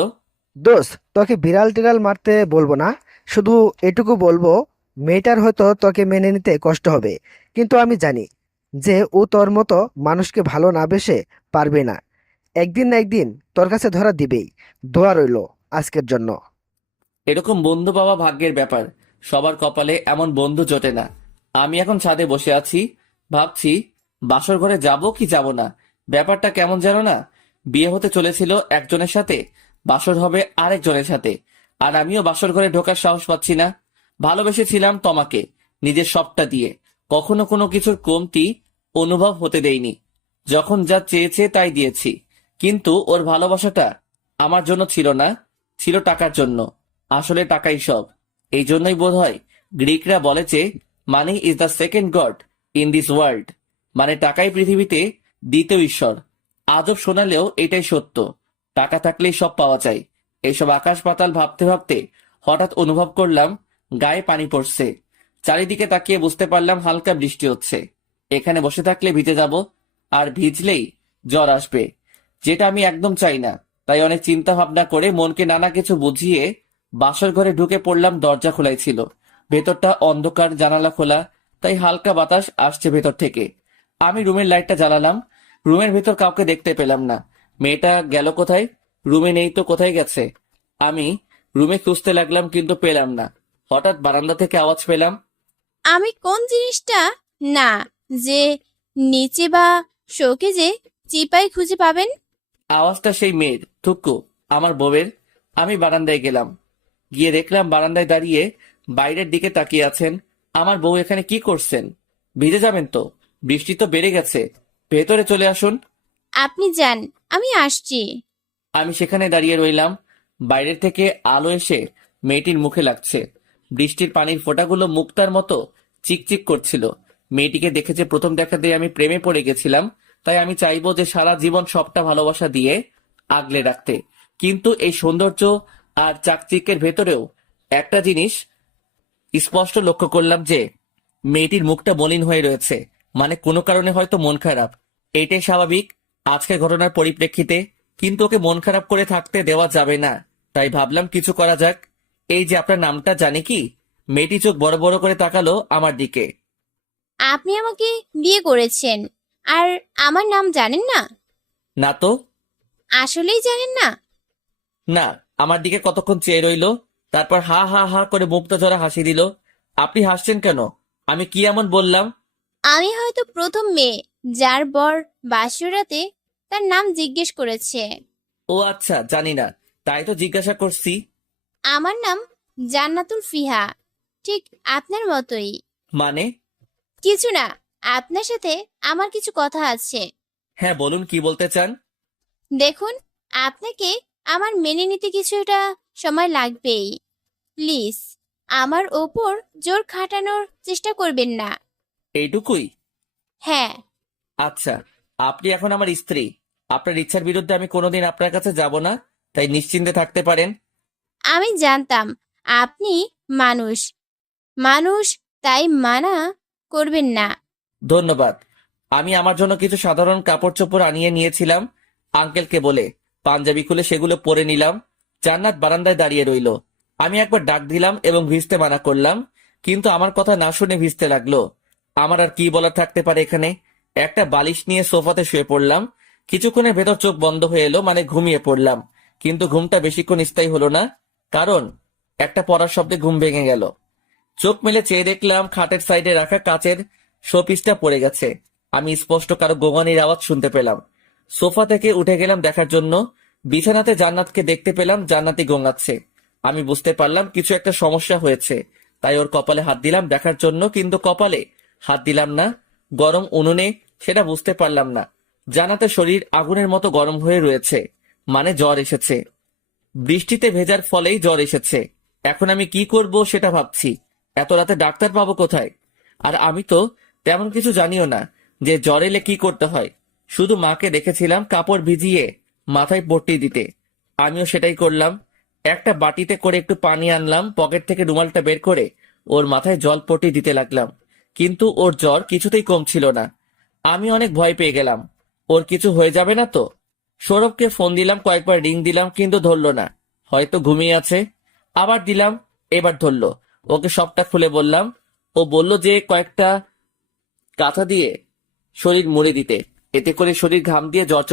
দোস্ত, তোকে বিড়াল টিড়াল মারতে বলবো না, শুধু এটুকু বলবো, মেয়েটার হয়তো তোকে মেনে নিতে কষ্ট হবে, কিন্তু আমি জানি যে ও তোর মতো মানুষকে ভালো না বেসে পারবে না। একদিন না একদিন তোর কাছে ধরা দিবেই। দোয়া রইলো আজকের জন্য। এরকম বন্ধু পাওয়া ভাগ্যের ব্যাপার। সবার কপালে এমন বন্ধু জোটে না। আমি এখন ছাদে বসে আছি, ভাবছি বাসর ঘরে যাব কি যাব না। ব্যাপারটা কেমন যেন না। বিয়ে হতে চলেছিল একজনের সাথে, বাসর হবে আরেকজনের সাথে। আর আমিও বাসর ঘরে ঢোকার সাহস পাচ্ছি না। ভালোবেসেছিলাম তোমাকে নিজের সবটা দিয়ে, কখনো কোনো কিছুর কমতি অনুভব হতে দেইনি। যখন যা চেয়েছে তাই দিয়েছি, কিন্তু ওর ভালোবাসাটা আমার জন্য ছিল না, ছিল টাকার জন্য। আসলে টাকাই সব। এই জন্যই বোধহয় গ্রিকরা বলেছে money is the second god in this world. মানে টাকাই পৃথিবীতে দ্বিতীয় ঈশ্বর। আজব শোনালেও এটাই সত্য। টাকা থাকলেই সব পাওয়া যায়। এইসব আকাশ পাতাল ভাবতে ভাবতে হঠাৎ অনুভব করলাম গায়ে পানি পড়ছে। চারিদিকে তাকিয়ে বুঝতে পারলাম হালকা বৃষ্টি হচ্ছে। এখানে বসে থাকলে ভিজে যাব, আর ভিজলেই জ্বর আসবে, যেটা আমি একদম চাই না। তাই অনেক চিন্তা ভাবনা করে মনকে নানা কিছু বুঝিয়ে বাসর ঘরে ঢুকে পড়লাম। দরজা খোলাই ছিল, ভেতরটা অন্ধকার, জানালা খোলা। তাই হালকা বাতাস আসছে ভেতর থেকে। আমি রুমের লাইটটা জ্বালালাম। রুমের ভেতর কাউকে দেখতে পেলাম না। মেয়েটা গেল কোথায়? রুমে নেই তো কোথায় গেছে? আমি রুমে খুঁজতে লাগলাম কিন্তু পেলাম না। হঠাৎ বারান্দা থেকে আওয়াজ পেলাম। আমি কোন জিনিসটা না যে নিচে বা শোকেজে চিপাই খুঁজে পাবেন? আওয়াজটা সেই মেয়ের, থুকু, আমার বউয়ের। আমি বারান্দায় গেলাম। গিয়ে দেখলাম বারান্দায় দাঁড়িয়ে বাইরের দিকে তাকিয়ে আছেন। আমার বউ এখানে কি করছেন? ভিজে যাবেন তো, বৃষ্টি তো বেড়ে গেছে। ভেতরে চলে আসুন। আপনি যান, আমি আসছি। আমি সেখানে দাঁড়িয়ে রইলাম। বাইরের থেকে আলো এসে মেয়েটির মুখে লাগছে। বৃষ্টির পানির ফোঁটাগুলো মুক্তার মতো চিকচিক করছিল। মেয়েটিকে দেখে যে প্রথম দেখাতেই আমি প্রেমে পড়ে গেছিলাম, তাই আমি চাইবো যে সারা জীবন সবটা ভালোবাসা দিয়ে আগলে রাখতে। কিন্তু এই সৌন্দর্য আর চাকচিকের ভেতরেও একটা জিনিস স্পষ্ট লক্ষ্য করলাম যে মেয়েটির মুখটা মলিন হয়ে রয়েছে। মানে কোনো কারণে হয়তো মন খারাপ। এটাই স্বাভাবিক আজকের ঘটনার পরিপ্রেক্ষিতে। কিন্তু ওকে মন খারাপ করে থাকতে দেওয়া যাবে না। তাই ভাবলাম কিছু করা যাক। এই যে আপনার নামটা জানি কি? মেয়েটি চোখ বড় বড় করে তাকালো আমার দিকে। আপনি আমাকে বিয়ে করেছেন আর আমার নাম জানেন না? না তো। আসলেই জানেন না? না। আমার দিকে কতক্ষণ চেয়ে রইলো, তারপর হা হা হা করে মুক্তা ঝরা হাসি দিল। আপনি হাসছেন কেন? আমি কি এমন বললাম? আমি হয়তো প্রথম মেয়ে যার বর বাসরাতে তার নাম জিজ্ঞেস করেছে। ও আচ্ছা, জানি না, তাই তো জিজ্ঞাসা করছি। আমার নাম জান্নাতুল ফিহা, ঠিক আপনার মতোই। মানে? কিছু না, আপনার সাথে আমার কিছু কথা আছে। হ্যাঁ বলুন, কি বলতে চান? দেখুন, আপনাকে আমার মেনে নিতে কিছুটা সময় লাগবেই। প্লিজ আমার ওপর জোর খাটানোর চেষ্টা করবেন না। এইটুকুই? হ্যাঁ। আচ্ছা, আপনি এখন আমার স্ত্রী। আপনার ইচ্ছার বিরুদ্ধে আমি কোনোদিন আপনার কাছে যাব না, তাই নিশ্চিন্তে থাকতে পারেন। আমি জানতাম আপনি মানুষ মানুষ, তাই মানা করবেন না। ধন্যবাদ। আমি আমার জন্য কিছু সাধারণ কাপড় চোপড় আনিয়ে নিয়েছিলাম আঙ্কেলকে বলে। পাঞ্জাবি খুলে সেগুলো পরে নিলাম। জান্নাত বারান্দায় দাঁড়িয়ে রইল। আমি একবার ডাক দিলাম এবং ভিজতে মানা করলাম, কিন্তু আমার কথা না শুনে ভিজতে লাগলো। আমার আর কি বলার থাকতে পারে এখানে। একটা বালিশ নিয়ে সোফাতে শুয়ে পড়লাম। কিছুক্ষণের ভেতর চোখ বন্ধ হয়ে এলো, মানে ঘুমিয়ে পড়লাম। কিন্তু ঘুমটা বেশিক্ষণ স্থায়ী হলো না, কারণ একটা পড়ার শব্দে ঘুম ভেঙে গেল। চোখ মেলে চেয়ে দেখলাম খাটের সাইডে রাখা কাচের শোপিসটা পড়ে গেছে। আমি স্পষ্ট কারো গোঙানির আওয়াজ শুনতে পেলাম। সোফা থেকে উঠে গেলাম দেখার জন্য। বিছানাতে জান্নাতকে দেখতে পেলাম, জান্নাতি গোঙাচ্ছে। আমি বুঝতে পারলাম কিছু একটা সমস্যা হয়েছে, তাই ওর কপালে হাত দিলাম দেখার জন্য, কিন্তু কপালে হাত দিলাম না, গরম উনুনে, সেটা বুঝতে পারলাম না। জান্নাতের শরীর আগুনের মতো গরম হয়ে রয়েছে, মানে জ্বর এসেছে। বৃষ্টিতে ভেজার ফলেই জ্বর এসেছে। এখন আমি কি করব সেটা ভাবছি। এত রাতে ডাক্তার পাবো কোথায়? আর আমি তো তেমন কিছু জানিও না যে জ্বর এলে কি করতে হয়। শুধু মাকে দেখেছিলাম কাপড় ভিজিয়ে মাথায় পট্টি দিতে। আমিও সেটাই করলাম। একটা বাটিতে করে একটু পানি আনলাম, পকেট থেকে রুমালটা বের করে ওর মাথায় জল পট্টি দিতে লাগলাম। কিন্তু ওর জ্বর কিছুতেই কমছিল না। আমি অনেক ভয় পেয়ে গেলাম। ওর কিছু হয়ে যাবে না তো? সৌরভকে ফোন দিলাম, কয়েকবার রিং দিলাম, কিন্তু ধরলো না। হয়তো ঘুমিয়ে আছে। আবার দিলাম, এবার ধরলো। ওকে সবটা খুলে বললাম। ও বলল যে কয়েকটা কাঁথা দিয়ে শরীর মুড়ে দিতে, এতে করে শরীর ঘাম দিয়ে জ্বর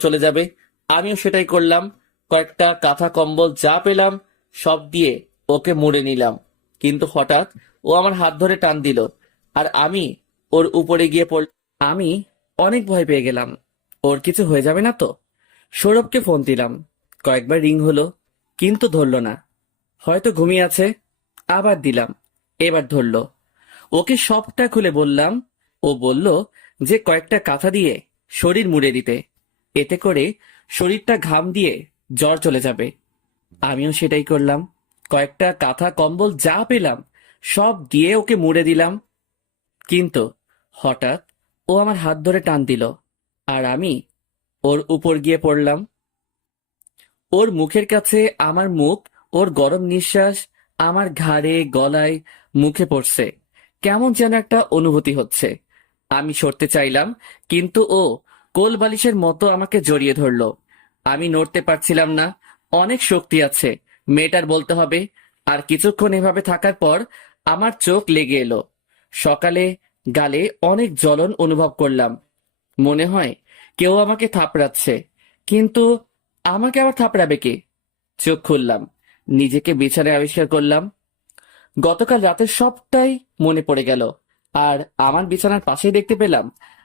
চলে যাবে। আমিও সেটাই করলাম। কয়েকটা কাঁথা কম্বল যা পেলাম সব দিয়ে ওকে মুড়ে নিলাম। কিন্তু হঠাৎ ও আমার হাত ধরে টান দিল, আর আমি ওর উপরে গিয়ে পড়ল। আমি অনেক ভয় পেয়ে গেলাম। ওর কিছু হয়ে যাবে না তো? সৌরভকে ফোন দিলাম, কয়েকবার রিং হলো, কিন্তু ধরলো না। হয়তো ঘুমিয়ে আছে। আবার দিলাম, এবার ধরলো। ওকে সবটা খুলে বললাম। ও বলল যে কয়েকটা কাঁথা দিয়ে শরীর মুড়ে দিতে, এতে করে শরীরটা ঘাম দিয়ে জ্বর চলে যাবে। আমিও সেটাই করলাম। কয়েকটা কাঁথা কম্বল যা পেলাম সব দিয়ে ওকে মুড়ে দিলাম। কিন্তু হঠাৎ ও আমার হাত ধরে টান দিল, আর আমি ওর উপর গিয়ে পড়লাম। ওর মুখের কাছে আমার মুখ, ওর গরম নিঃশ্বাস আমার ঘাড়ে, গলায়, মুখে পড়ছে। কেমন যেন একটা অনুভূতি হচ্ছে। আমি সরতে চাইলাম, কিন্তু ও কোল বালিশের মতো আমাকে জড়িয়ে ধরলো। আমি নড়তে পারছিলাম না। অনেক শক্তি আছে মেয়েটার বলতে হবে। আর কিছুক্ষণ এভাবে থাকার পর আমার চোখ লেগে এলো। সকালে গালে অনেক জ্বলন অনুভব করলাম। মনে হয় কেউ আমাকে থাপড়াচ্ছে, কিন্তু আমাকে আবার থাপড়াবে কে? চোখ খুললাম, নিজেকে বিছানায় আবিষ্কার করলাম। গতকাল রাতের সবটাই মনে পড়ে গেল। আর আমার বিছানার পাশেই দেখতে পেলাম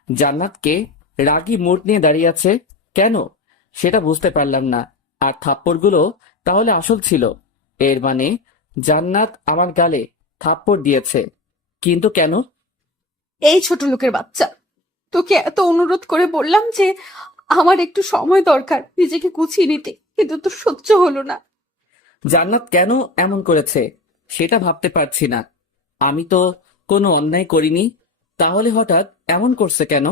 জান্নাতকে রাগী মুড নিয়ে দাঁড়িয়ে আছে। কেন সেটা বুঝতে পারলাম না। আর থাপ্পড়গুলো তাহলে আসল ছিল। এর মানে জান্নাত আমার গালে থাপ্পড় দিয়েছে। কিন্তু কেন? এই ছোট লোকের বাচ্চা, তোকে এত অনুরোধ করে বললাম যে আমার একটু সময় দরকার নিজেকে গুছিয়ে নিতে, কিন্তু তোর সহ্য হলো না। জান্নাত কেন এমন করেছে সেটা ভাবতে পারছি না। আমি তো কোনো অন্যায় করিনি, তাহলে হঠাৎ এমন করছে কেন?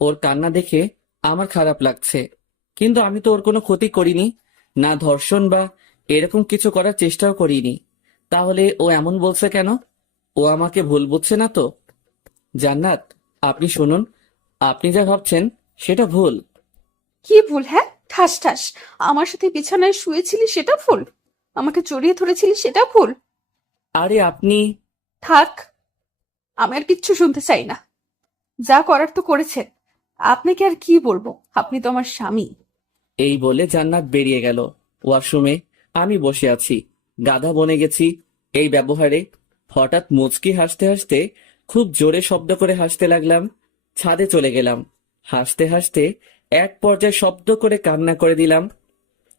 ওর কান্না দেখে আমার খারাপ লাগছে, কিন্তু আমি তো ওর কোনো ক্ষতি করিনি, না ধর্ষণ বা এরকম কিছু করার চেষ্টাও করিনি। তাহলে ও এমন বলছে কেন? ও আমাকে ভুল বুঝছে না তো? জান্নাত, আপনি শুনুন, আপনি যা ভাবছেন সেটা ভুল। কি ভুল? হ্যাঁ, ঠাস ঠাস আমার সাথে বিছানায় শুয়েছিলি সেটা ভুল, আমাকে জড়িয়ে ধরেছিলি সেটা ভুল। আরে আপনি... থাক, আমি আর কিচ্ছু শুনতে চাই না। যা করার তো করেছেন, আপনাকে আর কি বলবো, আপনি তো আমার স্বামী। এই বলে জান্নাত বেরিয়ে গেল। ওয়াশরুমে আমি বসে আছি, গাধা বনে গেছি এই ব্যবহারে। হঠাৎ মুচকি হাসতে হাসতে খুব জোরে শব্দ করে হাসতে লাগলাম। ছাদে চলে গেলাম। হাসতে হাসতে এক পর্যায়ে শব্দ করে কান্না করে দিলাম।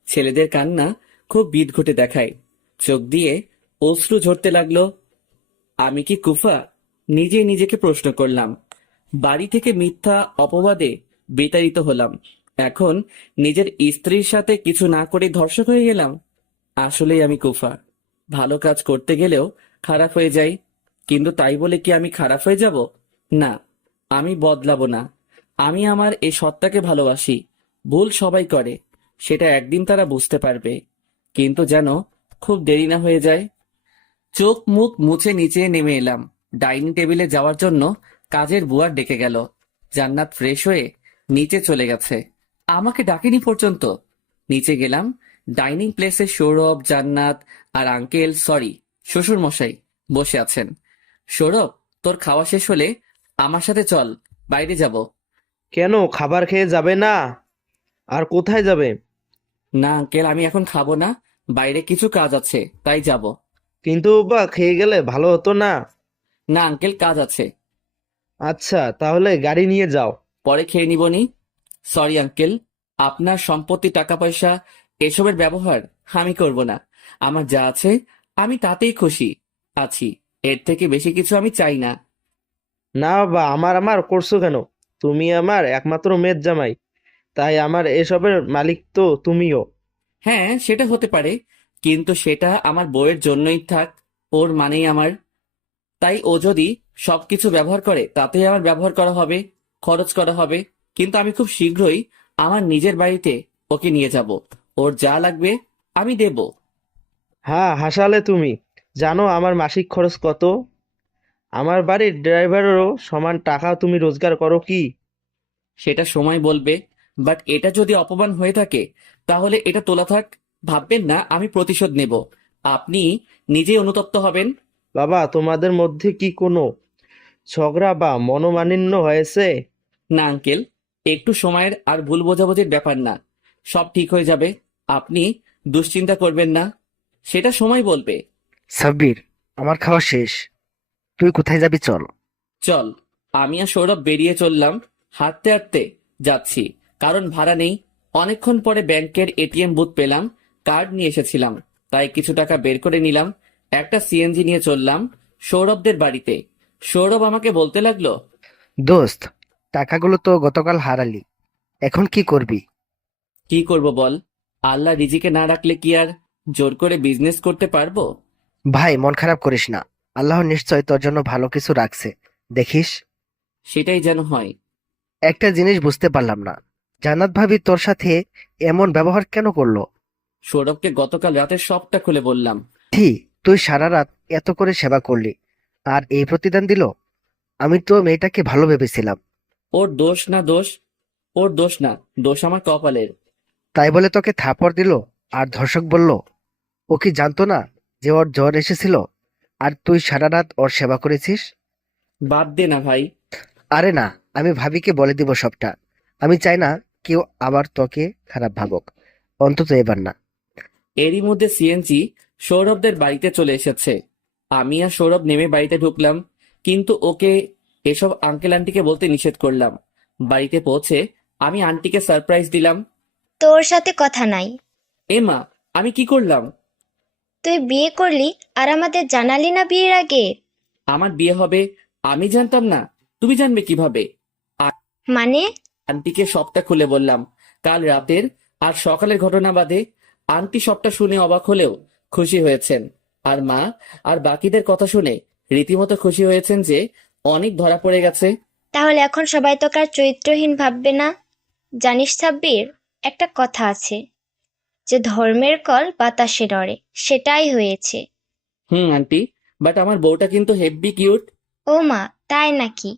ছেলেদের কান্না খুব বিদঘুটে দেখায়। চোখ দিয়ে অশ্রু ঝরতে লাগলো। আমি কি কুফা? নিজেই নিজেকে প্রশ্ন করলাম। বাড়ি থেকে মিথ্যা অপবাদে বিতাড়িত হলাম, এখন নিজের স্ত্রীর সাথে কিছু না করে ধর্ষক হয়ে গেলাম। আসলেই আমি কুফা। ভালো কাজ করতে গেলেও খারাপ হয়ে যাই, কিন্তু তাই বলে কি আমি খারাপ হয়ে যাব? না, আমি বদলাবো না। আমি আমার এই সত্তাকে ভালোবাসি। ভুল সবাই করে, সেটা একদিন তারা বুঝতে পারবে, কিন্তু যেন খুব দেরি না হয়ে যায়। চোখ মুখ মুছে নিচে নেমে এলাম। ডাইনিং টেবিলে যাওয়ার জন্য কাজের বুয়ার ডেকে গেল। জান্নাত ফ্রেশ হয়ে নিচে চলে গেছে, আমাকে ডাকেনি পর্যন্ত। নিচে গেলাম। ডাইনিং প্লেসে সৌরভ, জান্নাত আর আঙ্কেল, সরি শ্বশুর মশাই বসে আছেন। সৌরভ, তোর খাওয়া শেষ হলে আমার সাথে চল, বাইরে যাব। কেন, খাবার খেয়ে যাবে না? আর কোথায় যাবে? না আঙ্কেল, আমি এখন খাবো না, বাইরে কিছু কাজ আছে তাই যাব। কিন্তু বা খেয়ে গেলে ভালো হতো না? না আঙ্কেল, কাজ আছে। আচ্ছা, তাহলে গাড়ি নিয়ে যাও। পরে খেয়ে নিবনি। সরি আঙ্কেল, আপনার সম্পত্তি, টাকা পয়সা এসবের ব্যবহার আমি করব না। আমার যা আছে আমি তাতেই খুশি আছি, এর থেকে বেশি কিছু আমি চাই না। না বাবা, আমার আমার করছো কেন? তুমি আমার একমাত্র মেয়ের জামাই, তাই আমার এসবের মালিক তো তুমিও। হ্যাঁ সেটা হতে পারে, কিন্তু সেটা আমার বউয়ের জন্যই থাক, ওর মানেই আমার। তাই ও যদি সবকিছু ব্যবহার করে তাতেই আমার ব্যবহার করা হবে, খরচ করা হবে। কিন্তু আমি খুব শীঘ্রই আমার নিজের বাড়িতে ওকে নিয়ে যাব। ওর যা লাগবে আমি দেব। হ্যাঁ, হাসালে তুমি। জানো আমার মাসিক খরচ কত? আমার বাড়ির ড্রাইভারেরও সমান টাকা তুমি রোজগার করো কি? সেটা সময় বলবে, বাট এটা যদি অপমান হয়ে থাকে তাহলে এটা তোলা থাক। ভাববেন না আমি প্রতিশোধ নেব, আপনি নিজেই অনুতপ্ত হবেন। বাবা, তোমাদের মধ্যে কি কোনো ঝগড়া বা মনোমালিন্য হয়েছে? না আঙ্কেল, একটু সময়ের আর ভুল বোঝাবুঝির ব্যাপার না, সব ঠিক হয়ে যাবে। আপনি দুশ্চিন্তা করবেন না, সেটা সময় বলবে। সাব্বির, আমার খাওয়া শেষ, তুই কোথায় যাবি? চল। চল। আমি আর সৌরভ বেরিয়ে চললাম। হাঁটতে হাঁটতে যাচ্ছি, কারণ ভাড়া নেই। অনেকক্ষণ পরে ব্যাংকের এটিএম বুথ পেলাম, কার্ড নিয়ে এসেছিলাম, তাই কিছু টাকা বের করে নিলাম। একটা সিএনজি নিয়ে চললাম সৌরভদের বাড়িতে। সৌরভ আমাকে বলতে লাগলো, দোস্ত, টাকাগুলো তো গতকাল হারালি, এখন কি করবি? কি করব বল? আল্লাহ রিজিকে না রাখলে কি আর জোর করে বিজনেস করতে পারবো? ভাই, মন খারাপ করিস না, আল্লাহ নিশ্চয় তোর জন্য ভালো কিছু রাখছে, দেখিস। সেটাই যেন হয়। একটা জিনিস বুঝতে পারলাম না, জান্নাত ভাবি তোর সাথে এমন ব্যবহার কেন করলো? সৌরভকে গতকাল রাতের সবটা খুলে বললাম। তুই সারা রাত এত করে সেবা করলি, আর এই প্রতিদান দিল? আমি তো মেয়েটাকে ভালো ভেবেছিলাম। ওর দোষ না দোষ, ওর দোষ না, দোষ আমার কপালের। তাই বলে তোকে থাপড় দিল আর ধর্ষক বলল? ও কি জানতো না যে ওর জ্বর এসেছিল? আর তুই সারা রাত ওর সেবা করেছিস? বাদ দে না ভাই। আরে না, আমি ভাবিকে বলে দিব সবটা। আমি চাই না কেউ আবার তোকে খারাপ ভাবুক, অন্তত এবার না। এরই মধ্যে সিএনজি সৌরভদের বাড়িতে চলে এসেছে। আমি আর সৌরভ নেমে বাড়িতে ঢুকলাম, কিন্তু ওকে এসব আঙ্কেল আন্টিকে বলতে নিষেধ করলাম। বাড়িতে পৌঁছে আমি আন্টিকে সারপ্রাইজ দিলাম। তোর সাথে কথা নাই। এ মা, আমি কি করলাম? তুই বিয়ে করলি আর আমাদের জানালি না বিয়ের আগে? আমার বিয়ে হবে আমি জানতাম না, তুমি জানবে কিভাবে? মানে? আন্টিকে সবটা খুলে বললাম, কাল রাতের আর সকালের ঘটনা বাদে। আন্টি সবটা শুনে অবাক হলেও খুশি হয়েছেন, আর মা আর বাকিদের কথা শুনে রীতিমতো খুশি হয়েছেন যে অনেক ধরা পড়ে গেছে। তাহলে এখন সবাই তোকে আর চরিত্রহীন ভাববে না? জানিস সাব্বির, একটা কথা আছে যে ধর্মের কল বাতাসে নড়ে, সেটাই হয়েছে। আন্টি, বাট আমার বউটা কিন্তু হেব্বি কিউট। ও মা, তাই নাকি?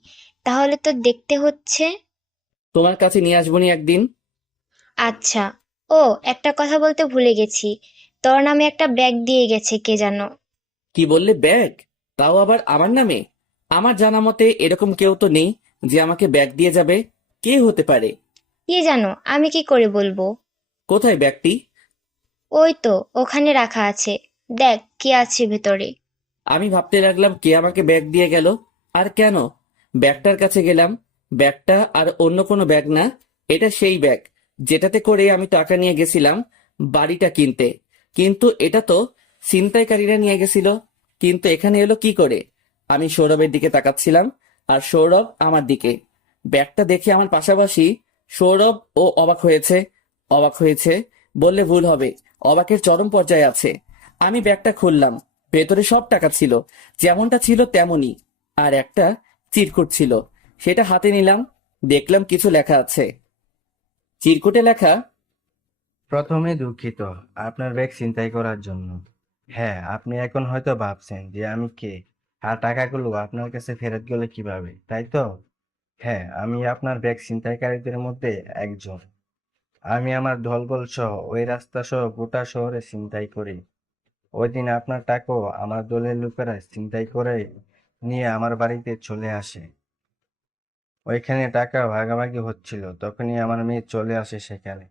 তাহলে তো দেখতে হচ্ছে। তোমার কাছে নিয়ে আসবনি একদিন। আচ্ছা। ও, একটা কথা বলতে ভুলে গেছি, তোর নামে একটা ব্যাগ দিয়ে গেছে কে জানো? কি বললে, ব্যাগ? তাও আবার আমার নামে? আমার জানা মতে এরকম কেউ তো নেই যে আমাকে ব্যাগ দিয়ে যাবে। কে হতে পারে? কি জানো, আমি কি করে বলবো? কোথায় ব্যাগটি? ওই তো ওখানে রাখা আছে, দেখ কি আছে ভেতরে। আমি ভাবতে লাগলাম কে আমাকে ব্যাগ দিয়ে গেল আর কেন। ব্যাগটার কাছে গেলাম, ব্যাগটা আর অন্য কোনো ব্যাগ না, এটা সেই ব্যাগ যেটাতে করে আমি টাকা নিয়ে গেছিলাম বাড়িটা কিনতে। কিন্তু এটা তো ছিনতাইকারীরা নিয়ে গেছিল। কিন্তু এখানে এলো কি করে? আমি সৌরভের দিকে তাকাচ্ছিলাম আর সৌরভ আমার দিকে। ব্যাগটা দেখে আমার পাশাপাশি সৌরভ ও অবাক হয়েছে। অবাক হয়েছে বললে ভুল হবে, অবাকের চরম পর্যায়ে আছে। আমি ব্যাগটা খুললাম, ভেতরে সব টাকা ছিল, যেমনটা ছিল তেমনই। আর একটা চিরকুট ছিল, সেটা হাতে নিলাম, দেখলাম কিছু লেখা আছে। চিরকুটে লেখা, প্রথমে দুঃখিত আপনার ব্যাগ ছিনতাই করার জন্য। হ্যাঁ, আপনি এখন হয়তো ভাবছেন যে আমি কে আর টাকাগুলো আপনার কাছে ফেরত গেলে কিভাবে, তাই তো? হ্যাঁ, আমি আপনার ব্যাগ ছিনতাইকারীদের মধ্যে একজন। আমি আমার দলবল সহ ওই রাস্তা সহ গোটা শহরে ছিনতাই করি। ওই দিন আপনার টাকাও আমার দলের লোকেরা ছিনতাই করে নিয়ে আমার বাড়িতে চলে আসে। ওইখানে টাকা ভাগাভাগি হচ্ছিল, তখনই আমার মেয়ে চলে আসে সেখানে।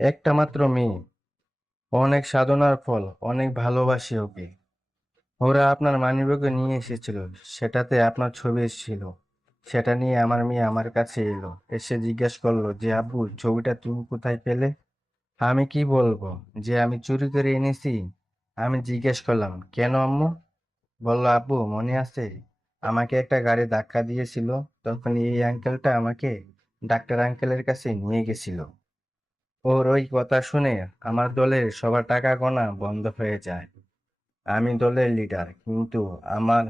একটা মাত্র মেয়ে, অনেক সাধনার ফল, অনেক ভালোবাসি ওকে। ওরা আপনার মানিব্যাগে নিয়ে এসেছিল, সেটাতে আপনার ছবি ছিল। সেটা নিয়ে আমার মেয়ে আমার কাছে এলো, এসে জিজ্ঞেস করলো যে আব্বু, ছবিটা তুমি কোথায় পেলে? আমি কি বলবো যে আমি চুরি করে এনেছি? আমি জিজ্ঞেস করলাম, কেন আম্মু? বললো, আব্বু মনে আছে আমাকে একটা গাড়ি ধাক্কা দিয়েছিল, তখন এই আঙ্কেলটা আমাকে ডাক্তার আঙ্কেলের কাছে নিয়ে গেছিল। ওর ওই কথা শুনে আমার দলের সবার টাকা গোনা বন্ধ হয়ে যায়। আমি দলের লিডার, কিন্তু আমার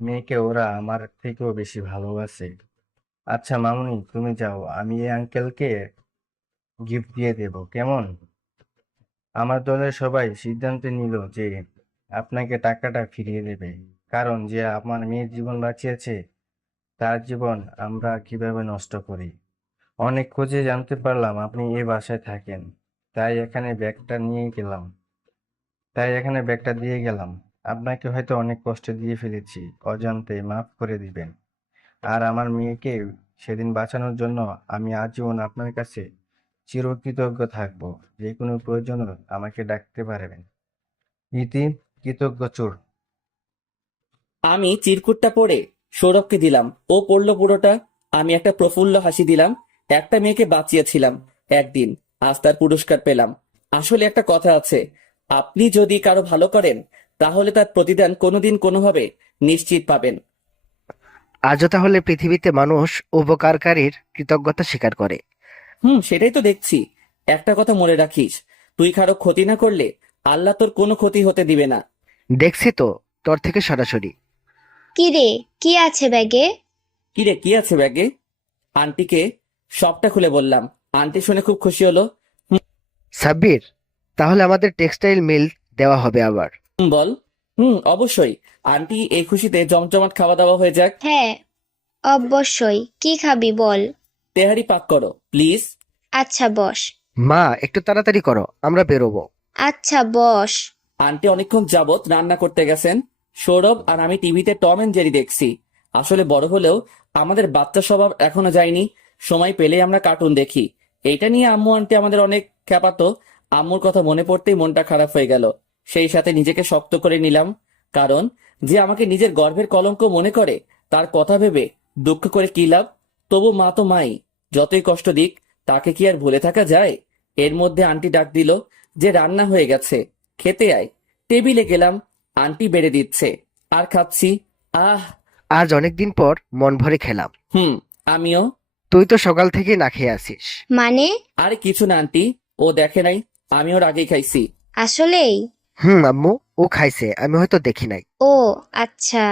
মেয়েকে ওরা আমার থেকেও বেশি ভালোবাসে। আচ্ছা মামুনি, তুমি যাও, আমি এই আঙ্কেলকে গিফট দিয়ে দেব, কেমন? আমার দলের সবাই সিদ্ধান্ত নিল যে আপনাকে টাকাটা ফিরিয়ে দেবে, কারণ যে আমার মেয়ের জীবন বাঁচিয়েছে তার জীবন আমরা কিভাবে নষ্ট করি। অনেক খোঁজে জানতে পারলাম আপনি এই বাসায় থাকেন, তাই এখানে ব্যাগটা দিয়ে গেলাম। আপনাকে হয়তো অনেক কষ্ট দিয়ে ফেলেছি, অজান্তে মাফ করে দিবেন। আর আমার মেয়েকে সেদিন বাঁচানোর জন্য আমি আজীবন আপনার কাছে চিরকৃতজ্ঞ থাকবো। যে কোনো প্রয়োজনে আমাকে ডাকতে পারবেন। ইতি, কৃতজ্ঞ চোর। আমি চিরকুটটা পড়ে সৌরভকে দিলাম, ও পড়লো পুরোটা। আমি একটা প্রফুল্ল হাসি দিলাম। একটা মেয়েকে বাঁচিয়েছিলাম একদিন, আজ তার পুরস্কার পেলাম। আসলে একটা কথা আছে, আপনি যদি কারো ভালো করেন তাহলে তার প্রতিদান কোনোদিন কোনোভাবে নিশ্চিত পাবেন। আজও তাহলে পৃথিবীতে মানুষ উপকারকারীর কৃতজ্ঞতা স্বীকার করে। সেটাই তো দেখছি। একটা কথা মনে রাখিস, তুই কারো ক্ষতি না করলে আল্লাহ তোর কোনো ক্ষতি হতে দিবে না। দেখছি তো, তোর থেকে সরাসরি। কি রে, কি আছে ব্যাগে? কিরে, কি আছে ব্যাগে? আন্টিকে সবটা খুলে বললাম। আন্টি শুনে খুব খুশি হলো। সাব্বির, তাহলে আমাদের টেক্সটাইল মিল দেওয়া হবে আবার। বল। অবশ্যই। আন্টি এই খুশিতে জমজমাট খাওয়া দাওয়া হয়ে যাক। হ্যাঁ, অবশ্যই। কি খাবি বল? তেহারি পাক করো প্লিজ। আচ্ছা বস। মা, একটু তাড়াতাড়ি করো, আমরা বেরোবো। আচ্ছা বস। আন্টি অনেকক্ষণ যাবত রান্না করতে গেছেন, সৌরভ আর আমি টিভিতে টম এন্ড জেরি দেখছি। আসলে বড় হলেও আমাদের বাচ্চা স্বভাব এখনো যায়নি। সময় পেলেই আমরা কার্টুন দেখি। এইটা নিয়ে আম্মু আন্টি আমাদের অনেক খেপাতো। আম্মুর কথা মনে পড়তেই মনটা খারাপ হয়ে গেল। সেই সাথে নিজেকে শক্ত করে নিলাম, কারণ যে আমাকে নিজের গর্ভের কলঙ্ক মনে করে তার কথা ভেবে দুঃখ করে কি লাভ। তবু মা তো মাই, যতই কষ্ট দিক তাকে কি আর ভুলে থাকা যায়। এর মধ্যে আন্টি ডাক দিল যে রান্না হয়ে গেছে, খেতে আয়। টেবিলে গেলাম, আন্টি বেড়ে দিচ্ছে আর খাচ্ছি। আহ, আজ অনেকদিন পর মন ভরে খেলাম। আমিও। তুই তো সকাল থেকে না খেয়ে আছিস। মানে? আরে কিছু না আন্টি, ও দেখে নাই, আমি ওর আগেই খাইছি। আসলেই? আম্মু, ও খাইছে, আমি হয়তো দেখি নাই। ও আচ্ছা।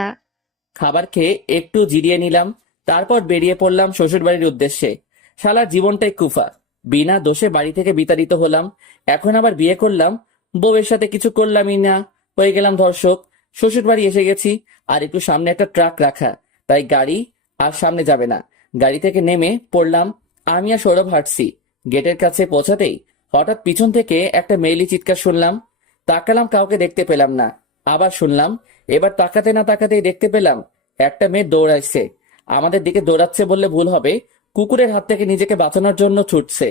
খাবার খেয়ে একটু জিরিয়ে নিলাম, তারপর বেরিয়ে পড়লাম শ্বশুর বাড়ির উদ্দেশ্যে। শালার জীবনটাই কুফা, বিনা দোষে বাড়ি থেকে বিতাড়িত হলাম। এখন আবার বিয়ে করলাম, বউয়ের সাথে কিছু করলামই না, হয়ে গেলাম ধর্ষক। শ্বশুর বাড়ি এসে গেছি, আর একটু সামনে একটা ট্রাক রাখা, তাই গাড়ি আর সামনে যাবে না। গাড়ি থেকে নেমে পড়লাম, আমি আর সৌরভ হাঁটছি। গেটের কাছে পৌঁছাতেই হঠাৎ পিছন থেকে একটা মেয়েলি চিৎকার শুনলাম। তাকালাম, কাউকে দেখতে পেলাম না। আবার শুনলাম, এবার তাকাতে না তাকাতেই দেখতে পেলাম একটা মেয়ে দৌড়াইছে। আমাদের দিকে দৌড়াচ্ছে বললে ভুল হবে, কুকুরের হাত থেকে নিজেকে বাঁচানোর জন্য ছুটছে।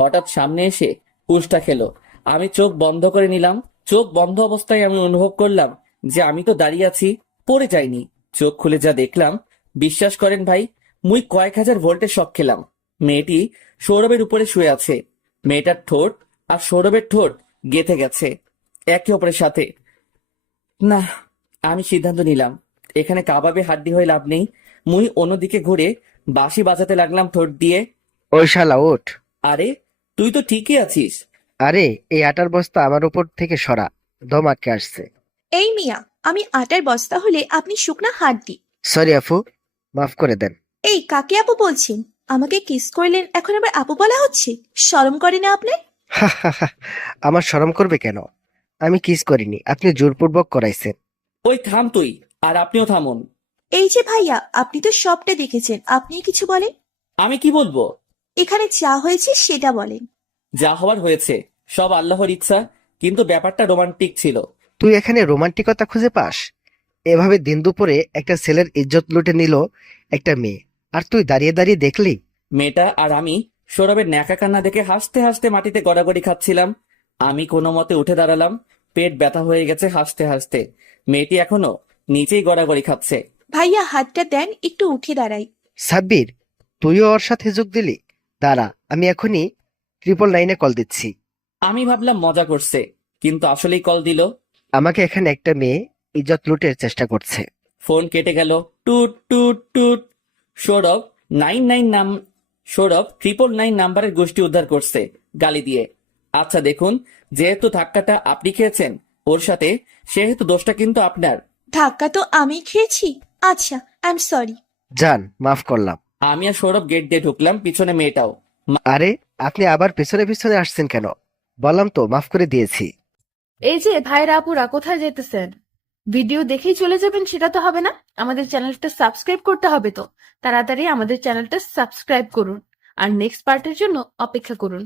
হঠাৎ সামনে এসে হুঁশটা খেলো। আমি চোখ বন্ধ করে নিলাম। চোখ বন্ধ অবস্থায় আমি অনুভব করলাম যে আমি তো দাঁড়িয়ে আছি, পড়ে যাইনি। চোখ খুলে যা দেখলাম, বিশ্বাস করেন ভাই, মুই কয়েক হাজার ভোল্টের শক খেলাম। মেয়েটি সৌরভের উপরে শুয়ে আছে। মেয়েটার ঠোঁট আর সৌরভের ঠোঁট গেঁথে গেছে একে অপরের সাথে। না, আমি সিদ্ধান্ত নিলাম এখানে কাবাবে হাড্ডি হয়ে লাভ নেই। মুই অন্যদিকে ঘুরে বাঁশি বাজাতে লাগলাম ঠোঁট দিয়ে। ওই শালা ওঠ। আরে তুই তো ঠিকই আছিস। আরে, এই আটার বস্তা আমার উপর থেকে সরা, দম আটকে আসছে। এই মিয়া, আমি আটার বস্তা হলে আপনি শুকনা হাড্ডি। সরি আফু, মাফ করে দেন। এই কাকে আপু বলছেন? আমাকে কিস করলেন, এখন আবার আপু বলা হচ্ছে? শরম করে না আপনার? আমার শরম করবে কেন? আমি কিস করিনি, আপনি জোরপূর্বক করাইছেন। ওই থাম তুই, আর আপনিও থামুন। এই যে ভাইয়া, আপনি তো সবটা দেখেছেন, আপনি কিছু বলেন। আমি কি বলবো? এখানে যা হয়েছে সেটা বলেন। যা হওয়ার হয়েছে, সব আল্লাহর ইচ্ছা, কিন্তু ব্যাপারটা রোমান্টিক ছিল। তুই এখানে রোমান্টিকতা খুঁজে পাস? এভাবে দিন দুপুরে একটা ছেলের ইজ্জত লুটে নিল একটা মেয়ে, আর তুই দাঁড়িয়ে দাঁড়িয়ে দেখলি? মেয়েটা আর আমি সৌরভের ন্যাকা কান্না দেখে হাসতে হাসতে মাটিতে গড়াগড়ি খাচ্ছিলাম। আমি কোনো মতে উঠে দাঁড়ালাম, পেট ব্যথা হয়ে গেছে হাসতে হাসতে। মেয়েটি এখনো নিচেই গড়াগড়ি খাচ্ছে। ভাইয়া হাতটা দেন, একটু উঠে দাঁড়াই। সাব্বির, তুইও ওর সাথে যোগ দিলি? দাঁড়া, আমি এখনই 999-এ কল দিচ্ছি। আমি ভাবলাম মজা করছে, কিন্তু আসলেই কল দিল। আমাকে এখানে একটা মেয়ে ইজ্জত লুটের চেষ্টা করছে। ফোন কেটে গেল। টুট টুট টুট। সৌরভ 999 নাম্বারের গোষ্ঠী উদ্ধার করছে গালি দিয়ে। আচ্ছা দেখুন, যেহেতু ধাক্কাটা আপনি খেয়েছেন ওর সাথে, সেহেতু দোষটা কিন্তু আপনার। ধাক্কা তো আমি খেয়েছি। আচ্ছা, আই এম সরি। জান, মাফ করলাম। আমি আর সৌরভ গেট দিয়ে ঢুকলাম, পিছনে মেয়েটাও। আরে, আপনি আবার পেছনে পেছনে আসছেন কেন? বললাম তো মাফ করে দিয়েছি। এই যে ভাইরা আপুরা, কোথায় যেতেছেন? ভিডিও দেখেই চলে যাবেন সেটা তো হবে না, আমাদের চ্যানেলটা সাবস্ক্রাইব করতে হবে তো। তাড়াতাড়ি আমাদের চ্যানেলটা সাবস্ক্রাইব করুন আর নেক্সট পার্টের জন্য অপেক্ষা করুন।